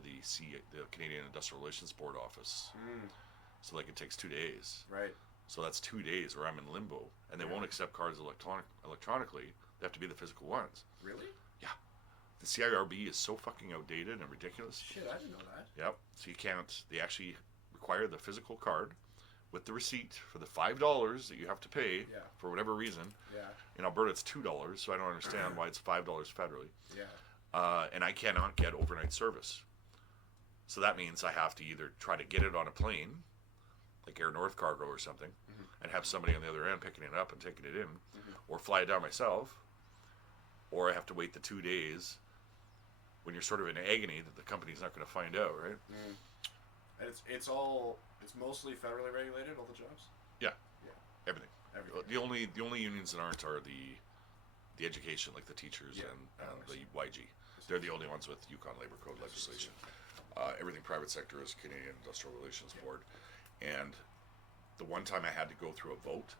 the Canadian Industrial Relations Board office. So like it takes 2 days. Right. So that's 2 days where I'm in limbo, and they won't accept cards electronically. They have to be the physical ones. Really? Yeah. The CIRB is so fucking outdated and ridiculous. Shit, I didn't know that. Yep. So you can't. They actually require the physical card with the receipt for the $5 that you have to pay Yeah. for whatever reason. Yeah. In Alberta, it's $2, so I don't understand why it's $5 federally. Yeah. And I cannot get overnight service. So that means I have to either try to get it on a plane, like Air North Cargo or something, and have somebody on the other end picking it up and taking it in, or fly it down myself, or I have to wait the 2 days when you're sort of in agony that the company's not going to find out, right? And it's mostly federally regulated, all the jobs? Yeah. Yeah. Everything. The only unions that aren't are the education, like the teachers and the YG. They're the only ones with Yukon Labor Code legislation. Everything private sector is Canadian Industrial Relations Board. And the one time I had to go through a vote,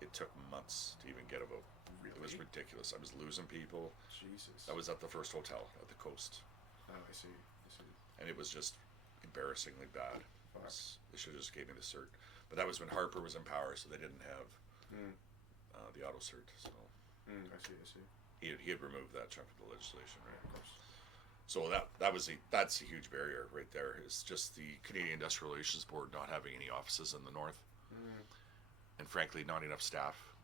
it took months to even get a vote. Really? It was ridiculous. I was losing people. Jesus. I was at the first hotel at the coast. Oh, I see. And it was just embarrassingly bad. They should have just gave me the cert. But that was when Harper was in power, so they didn't have the auto cert. So I see. He had removed that chunk of the legislation, right? Of course. So that's a huge barrier right there. It's just the Canadian Industrial Relations Board not having any offices in the north, and frankly, not enough staff.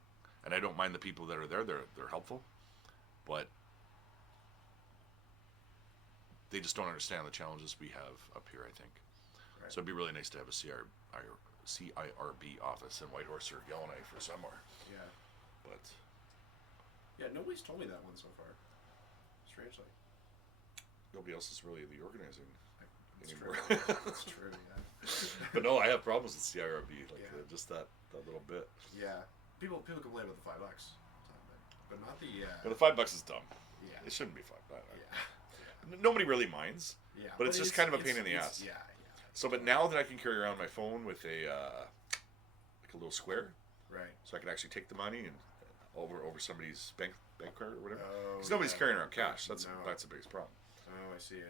And I don't mind the people that are there; they're helpful, but they just don't understand the challenges we have up here, I think. Right. So it'd be really nice to have a CIRB office in Whitehorse or Yellowknife or somewhere. Yeah. But yeah, nobody's told me that one so far. Strangely. Nobody else is really the organizing anymore. That's true, yeah. But no, I have problems with CIRB, just that little bit. Yeah. People complain about the $5, but not the. But the $5 is dumb. Yeah. It shouldn't be $5. Yeah. Nobody really minds. Yeah. But it's just kind of a pain in the ass. Yeah. So, but now that I can carry around my phone with a little square, right? So I can actually take the money and over somebody's bank card or whatever. Oh. Because nobody's carrying around cash. That's the biggest problem. Oh, I see.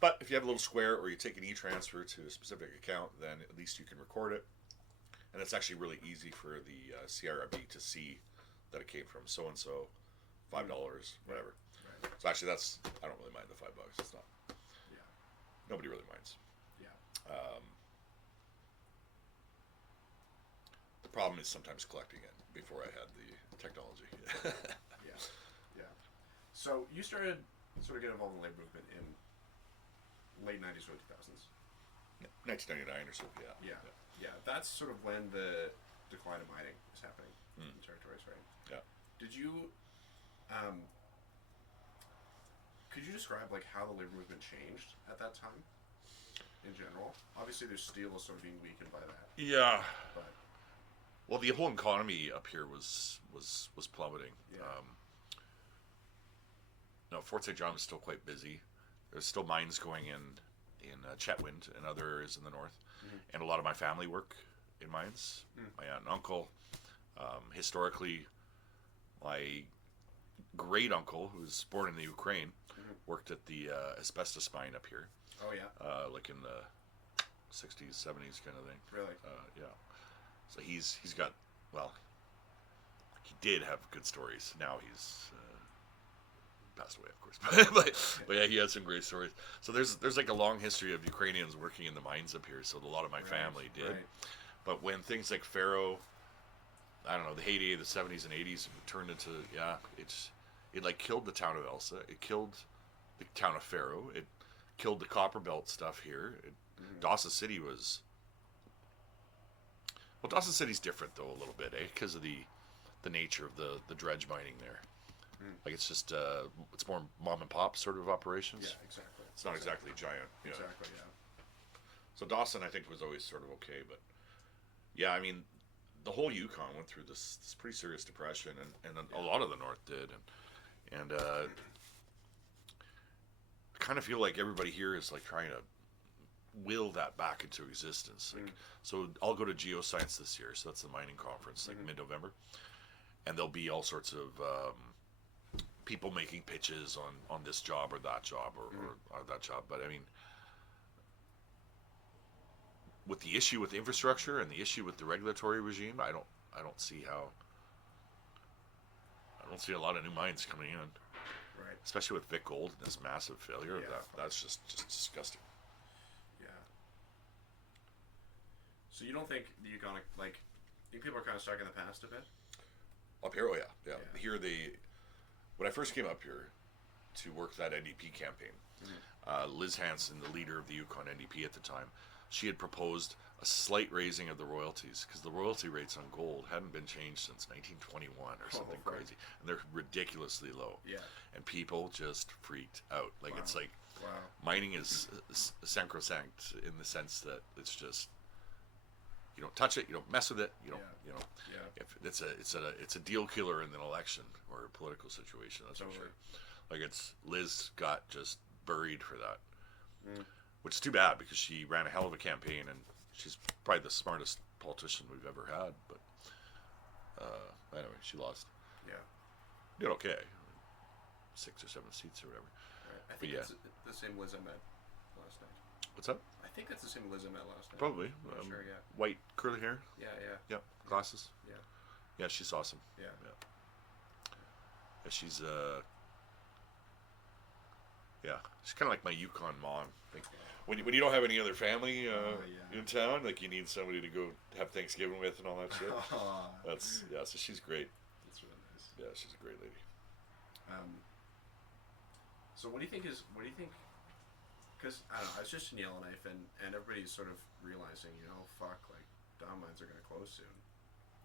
But if you have a little square or you take an e-transfer to a specific account, then at least you can record it. And it's actually really easy for the CRB to see that it came from so-and-so, $5, whatever. Right. So actually I don't really mind the $5. It's not. Yeah. Nobody really minds. Yeah. The problem is sometimes collecting it before I had the technology. Yeah. So you started sort of getting involved in the labor movement in late 90s, early 2000s. 1999 or so, yeah. That's sort of when the decline of mining is happening in the territories, right? Yeah. Did you, could you describe like how the labor movement changed at that time in general? Obviously there's steel is sort of being weakened by that. Yeah. But well, the whole economy up here was plummeting. Yeah. Fort St. John was still quite busy. There's still mines going in Chetwynd and other areas in the north, and a lot of my family work in mines. My aunt and uncle. Historically, my great uncle, who was born in the Ukraine, worked at the asbestos mine up here. Oh yeah. Like in the 60s, 70s kind of thing. Really? Yeah. So he's got, well, he did have good stories. Now he's passed away, of course. but yeah, he had some great stories. So there's like a long history of Ukrainians working in the mines up here. So a lot of my family did. Right. But when things like Faro, I don't know, the heyday of the 70s and 80s turned into, it like killed the town of Elsa. It killed the town of Faro. It killed the copper belt stuff here. Dawson City was, well, Dawson City's different though a little bit, because of the nature of the dredge mining there. Like it's just it's more mom and pop sort of operations. Yeah, exactly. It's not exactly giant. Yeah. Exactly. Yeah. So Dawson, I think, was always sort of okay, but yeah, I mean, the whole Yukon went through this pretty serious depression, and a lot of the North did, and I kind of feel like everybody here is like trying to will that back into existence. Like, so I'll go to Geoscience this year, so that's the mining conference, like mid-November, and there'll be all sorts of people making pitches on this job or that job or that job. But I mean, with the issue with infrastructure and the issue with the regulatory regime, I don't see a lot of new mines coming in. Right. Especially with Vic Gold and this massive failure of Yeah. that. That's just disgusting. So you don't think the Yukon, like, you think people are kind of stuck in the past a bit? Up here, oh yeah. Here when I first came up here to work that NDP campaign, Liz Hanson, the leader of the Yukon NDP at the time, she had proposed a slight raising of the royalties because the royalty rates on gold hadn't been changed since 1921 or something crazy, and they're ridiculously low. Yeah. And people just freaked out. Like it's like Wow. mining is sacrosanct in the sense that it's just you don't touch it, you don't mess with it, you don't, you know. Yeah. If it's a deal killer in an election or a political situation, that's Totally. for sure. Like Liz got just buried for that, which is too bad because she ran a hell of a campaign and she's probably the smartest politician we've ever had. But anyway, she lost. Yeah. Did okay, 6 or 7 seats or whatever. Right. I think it's the same Liz I met last night. What's up? I think that's the same Liz I met last night. Probably. I'm sure, yeah. White curly hair. Yeah. Yep. Glasses. Yeah. Yeah, she's awesome. Yeah. Yeah, she's she's kind of like my Yukon mom. Like, when you don't have any other family in town, like you need somebody to go have Thanksgiving with and all that shit. So she's great. That's really nice. Yeah, she's a great lady. So what do you think? Because I don't know, it's just in Yellowknife, and everybody's sort of realizing, fuck, like diamond mines are gonna close soon.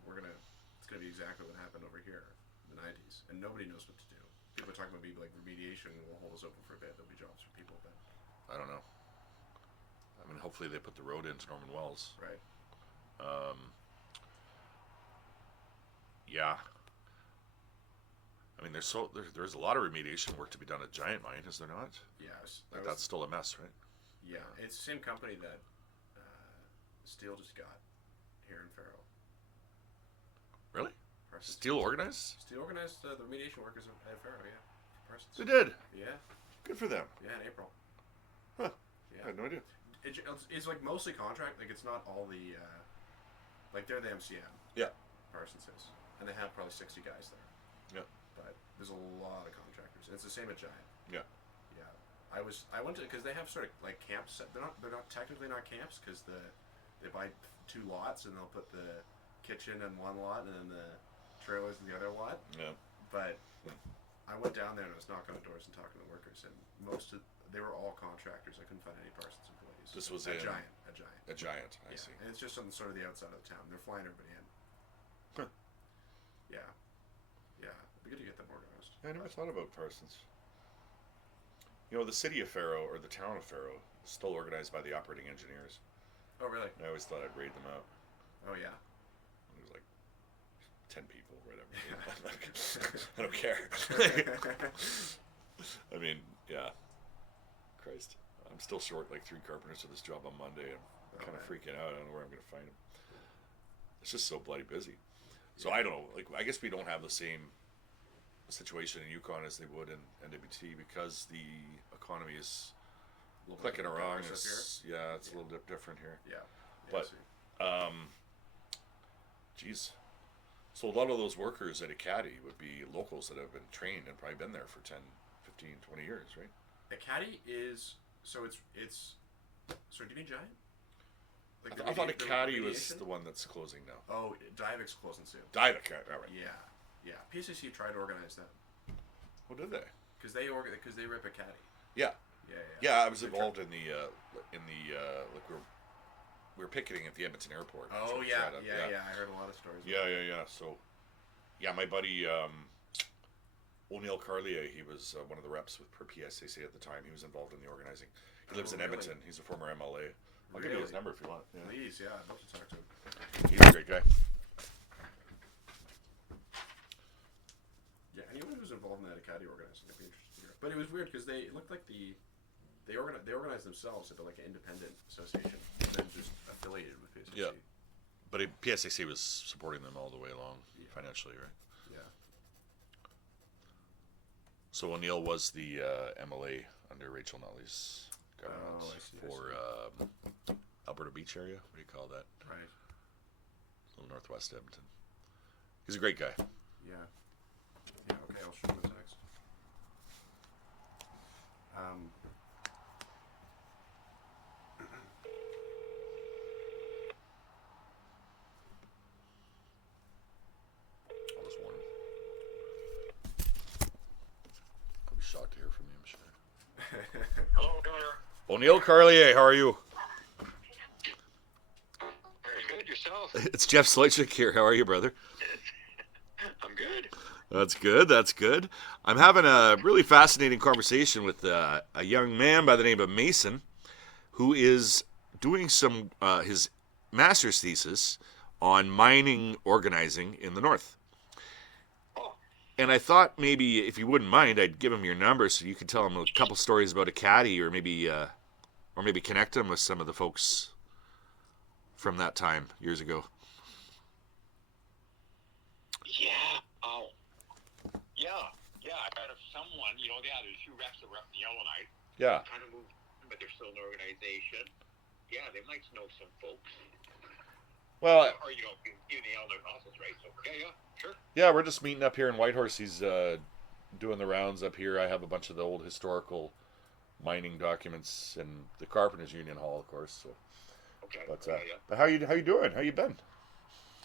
It's gonna be exactly what happened over here in the '90s, and nobody knows what to do. People are talking about maybe like remediation will hold us open for a bit. There'll be jobs for people, but I don't know. I mean, hopefully they put the road into Norman Wells. right. Yeah. I mean, there's a lot of remediation work to be done at Giant Mine, is there not? Yes. Like, that's still a mess, right? Yeah, it's the same company that Steel just got here in Faro. Really? Parsons. Steel organized? Steel organized the remediation workers at Faro, yeah. Parsons. They did. Yeah. Good for them. Yeah, in April. Huh. Yeah. I had no idea. It's like mostly contract. Like it's not all the, like they're the MCM. Yeah. Parsons is, and they have probably 60 guys there. Yeah. But there's a lot of contractors. And it's the same at Giant. Yeah. Yeah. I went to because they have sort of like camps. They're not technically not camps because they buy 2 lots and they'll put the kitchen in one lot and then the trailers in the other lot. Yeah. But I went down there and I was knocking on doors and talking to workers, and they were all contractors. I couldn't find any Parsons employees. This was at in Giant. A Giant. I Yeah, see. and it's just on sort of the outside of the town. They're flying everybody in. Huh. Yeah. It'd be good to get them organized. I never thought about Parsons. The city of Faro, or the town of Faro, is still organized by the operating engineers. Oh, really? I always thought I'd raid them out. Oh, yeah. It was like 10 people, whatever. I don't care. I mean, yeah. Christ. I'm still short like 3 carpenters for this job on Monday. I'm kind of freaking out. I don't know where I'm going to find them. It's just so bloody busy. So I don't know. Like, I guess we don't have the same situation in Yukon as they would in NWT because the economy is clicking around. It's a little different here. Yeah. But, geez. So a lot of those workers at Acadie would be locals that have been trained and probably been there for 10, 15, 20 years, right? Acadie is, so it's sorry, do you mean Giant? Like I thought Acadie was the one that's closing now. Oh, Divic's closing soon. Divic, all right. Yeah. PSAC tried to organize that. Oh, did they? Because they rip Acadie. Yeah. Yeah. I was involved in the like we were picketing at the Edmonton airport. Oh yeah. I heard a lot of stories. Yeah. So, yeah, my buddy O'Neill Carlier, he was one of the reps for PSAC at the time. He was involved in the organizing. He lives in Edmonton. Really? He's a former MLA. I'll give you his number if you want. Yeah. Please, yeah, I'd love to talk to him. He's a great guy. Yeah, anyone who's involved in that Acadie organizing, I'd be interested to hear. But it was weird because it looked like they organized themselves into like an independent association and then just affiliated with PSAC. Yeah. But PSAC was supporting them all the way along financially, right? Yeah. So O'Neill was the MLA under Rachel Nolly's government for Alberta Beach area. What do you call that? Right. A little northwest Edmonton. He's a great guy. Yeah. Okay, I'll show him the text. Hello, Governor. O'Neill Carlier, how are you? Very good. Yourself? It's Jeff Sloychuk here. How are you, brother? I'm good. That's good. That's good. I'm having a really fascinating conversation with a young man by the name of Mason, who is doing some his master's thesis on mining organizing in the north. And I thought maybe if you wouldn't mind, I'd give him your number so you could tell him a couple stories about a caddy, or maybe connect him with some of the folks from that time years ago. Yeah. Oh. Yeah. I thought of someone. There's a few reps that were up in Yellowknife. Yeah. Kind of moved, but they're still an organization. Yeah, they might know some folks. Well, or in the Yellowknife office, right? So yeah, sure. Yeah, we're just meeting up here in Whitehorse. He's doing the rounds up here. I have a bunch of the old historical mining documents in the Carpenters Union Hall, of course. So. Okay. But how you doing? How you been?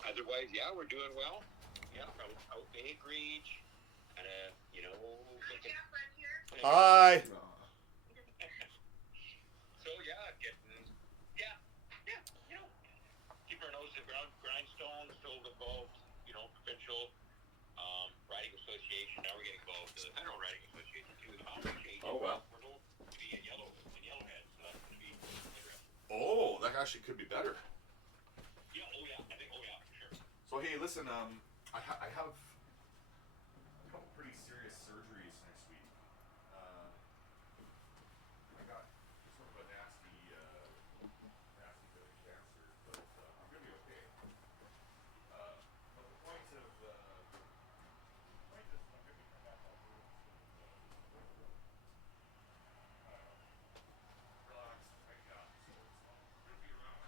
Otherwise, yeah, we're doing well. Yeah, out in Anchorage, and looking. Hi. So keep our nose in the grindstones, still involved, provincial riding association. Now we're getting involved in the federal riding association too. The mountain change. Oh wow. We're going to be in Yellowhead, so that's going to be interesting. Oh, that actually could be better. Yeah. I think. For sure. So hey, listen. I have a couple pretty serious surgeries next week. I got sort of a nasty bit of cancer, but I'm gonna be okay. But the point of I'm gonna be coming back that room. Relax, right now. So it's gonna be around.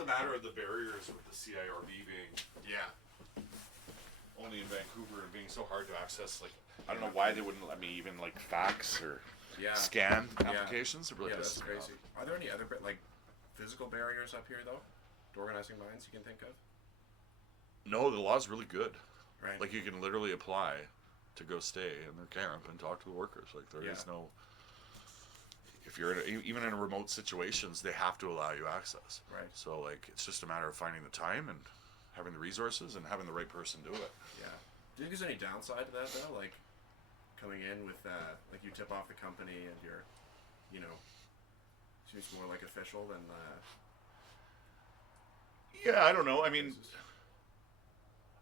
a matter of the barriers with the CIRB being only in Vancouver and being so hard to access. Like, I don't know why they wouldn't let me even like fax or scan applications. It really that's pisses me crazy. off. Are there any other like physical barriers up here though, to organizing mines you can think of? No, the law's really good. Right. Like, you can literally apply to go stay in their camp and talk to the workers. Like, there is no. If you're even in remote situations, they have to allow you access. Right. So like, it's just a matter of finding the time and having the resources and having the right person do it. Yeah. Do you think there's any downside to that though? Like coming in with like you tip off the company and you're, seems more like official than. Yeah, I don't know. I mean,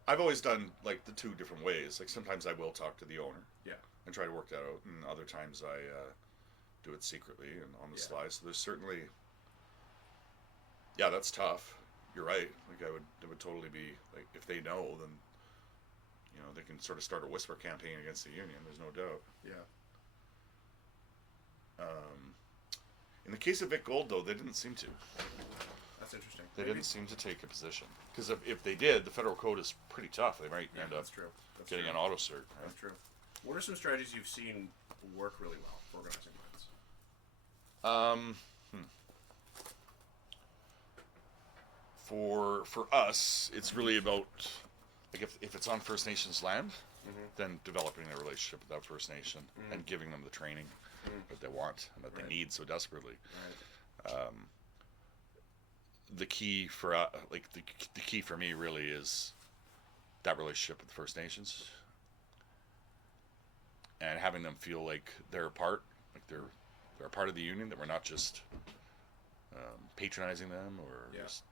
I've always done like the two different ways. Like, sometimes I will talk to the owner. Yeah. And try to work that out, and other times I do it secretly and on the sly. So there's certainly, that's tough. You're right. Like, it would totally be like, if they know, then they can sort of start a whisper campaign against the union. There's no doubt. Yeah. In the case of Vic Gold, though, they didn't seem to. That's interesting. They didn't seem to take a position, because if they did, the federal code is pretty tough. They might end up getting an auto cert. Right? That's true. What are some strategies you've seen work really well for organizing mines? For us, it's really about, like, if it's on First Nations land, then developing a relationship with that First Nation and giving them the training that they want and that they need so desperately. Right. The key for the key for me really is that relationship with the First Nations and having them feel like they're a part, like they're a part of the union, that we're not just patronizing them or just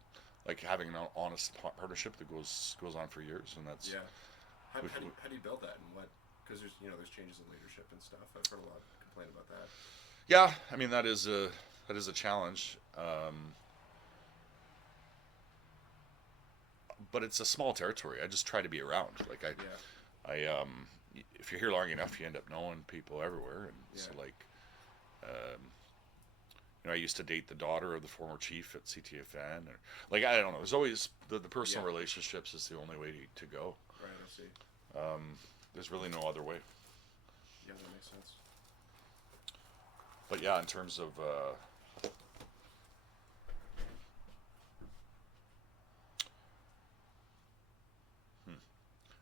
like having an honest partnership that goes on for years, and that's How do you build that, and what? Because there's changes in leadership and stuff. I've heard a lot complain about that. Yeah, I mean, that is a challenge. But it's a small territory. I just try to be around. Like, if you're here long enough, you end up knowing people everywhere, and so like, I used to date the daughter of the former chief at CTFN, or like, I don't know. There's always the personal relationships is the only way to go. Right, I see. There's really no other way. Yeah, that makes sense. But yeah, in terms of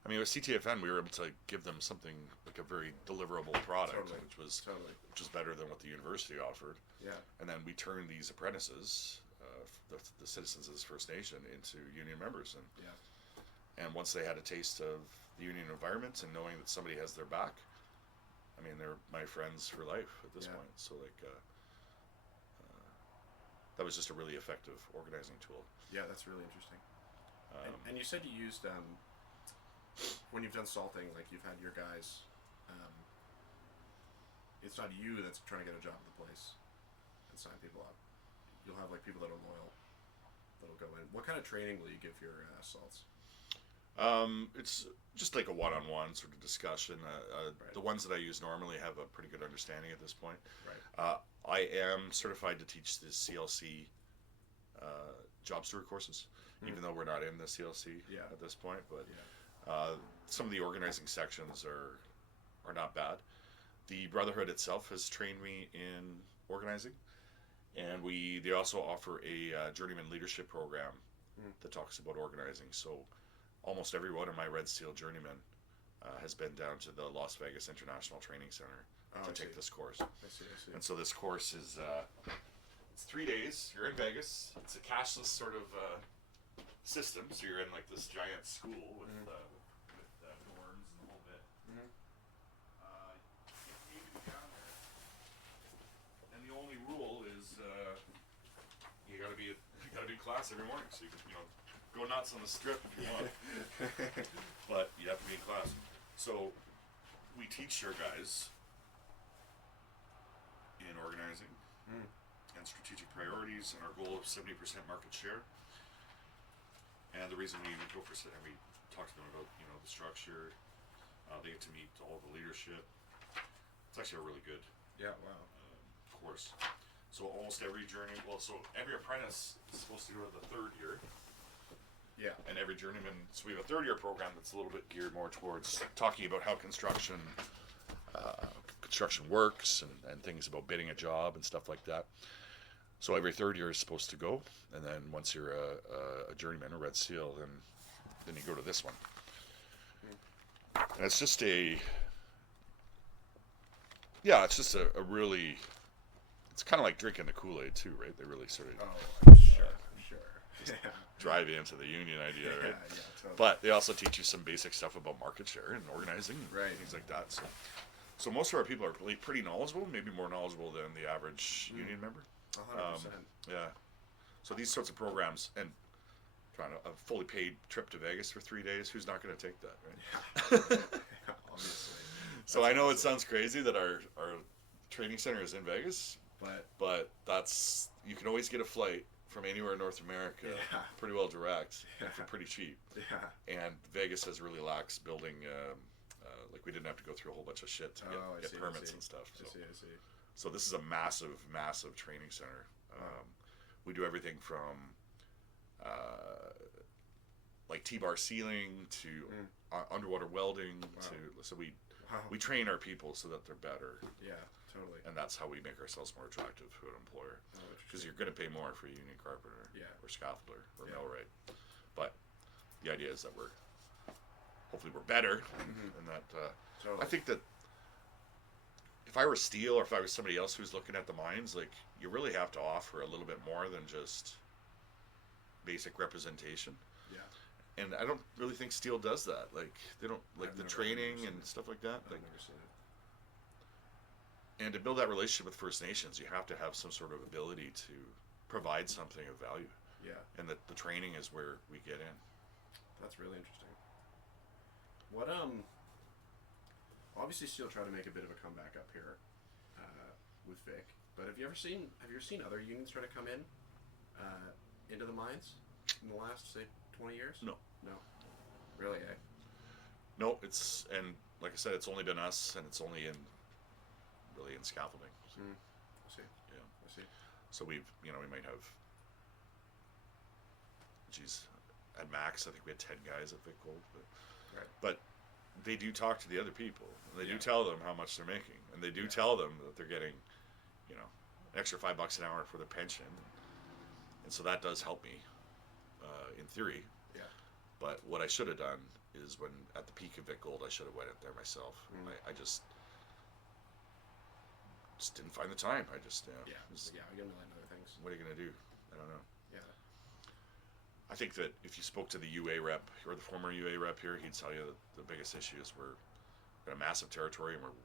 I mean, with CTFN, we were able to give them something like a very deliverable product, which was better than what the university offered. Yeah. And then we turned these apprentices, the citizens of this First Nation, into union members, and once they had a taste of the union environment and knowing that somebody has their back, I mean, they're my friends for life at this point. So like, that was just a really effective organizing tool. Yeah, that's really interesting. And you said you used when you've done salting, like you've had your guys. It's not you that's trying to get a job at the place and sign people up. You'll have like people that are loyal that'll go in. What kind of training will you give your salts? It's just like a one-on-one sort of discussion. The ones that I use normally have a pretty good understanding at this point. Right. I am certified to teach the CLC job steward courses, even though we're not in the CLC at this point. But some of the organizing sections are not bad. The Brotherhood itself has trained me in organizing, and they also offer a journeyman leadership program that talks about organizing. So almost every one of my Red Seal journeymen has been down to the Las Vegas International Training Center to take this course. I see. And so this course is it's 3 days. You're in Vegas. It's a cashless sort of system. So you're in like this giant school with dorms and the whole bit. You need to be down there. And the only rule is you gotta do class every morning. So you can go nuts on the strip if you want. But you have to be in class. So we teach your guys in organizing and strategic priorities and our goal of 70% market share. And the reason we go for and we talk to them about the structure. They get to meet all the leadership. It's actually a really good course. So almost every journey, so every apprentice is supposed to go to the third year. Yeah. And every journeyman, so we have a third year program that's a little bit geared more towards talking about how construction works and things about bidding a job and stuff like that. So every third year is supposed to go, and then once you're a journeyman, a Red Seal, then you go to this one. And it's just a really, it's kind of like drinking the Kool-Aid too, right? They really sort of sure. Yeah. drive you into the union idea, right? Yeah, totally. But they also teach you some basic stuff about market share and organizing, and things like that. So most of our people are pretty knowledgeable, maybe more knowledgeable than the average union member. 100%. Yeah. So these sorts of programs, and trying a fully paid trip to Vegas for 3 days, who's not going to take that, right? Yeah, obviously. So I know it sounds crazy that our training center is in Vegas, but that's, you can always get a flight from anywhere in North America, pretty well direct, for pretty cheap. Yeah. And Vegas has really lax building, like we didn't have to go through a whole bunch of shit to get permits and stuff. So. I see. So this is a massive, massive training center. We do everything from like T-bar sealing to underwater welding so we train our people so that they're better. Yeah, totally. And that's how we make ourselves more attractive to an employer. Because you're going to pay more for a union carpenter or scaffolder or millwright. But the idea is that hopefully we're better, and that I think that if I were steel or if I was somebody else who's looking at the mines, like, you really have to offer a little bit more than just basic representation. Yeah. And I don't really think steel does that. Like, they don't, like, the training and stuff like that. Like, I've never seen it. and to build that relationship with First Nations, you have to have some sort of ability to provide something of value. Yeah. And the training is where we get in. That's really interesting. What obviously Steel tried to make a bit of a comeback up here with Vic, but have you ever seen other unions try to come in into the mines in the last, say, 20 years? No. Really, eh? No, and like I said, it's only been us, and it's only in scaffolding. So, I see. Yeah. I see. So we might have, at max, I think we had 10 guys at Vic Gold, but they do talk to the other people, and they do tell them how much they're making, and they do tell them that they're getting, an extra $5 an hour for their pension, and so that does help me, in theory. Yeah. But what I should have done is, when at the peak of Vic Gold, I should have went up there myself. I just didn't find the time. I just I got a million other things. What are you gonna do? I don't know. Yeah. I think that if you spoke to the UA rep or the former UA rep here, he'd tell you that the biggest issue is we're got a massive territory and we're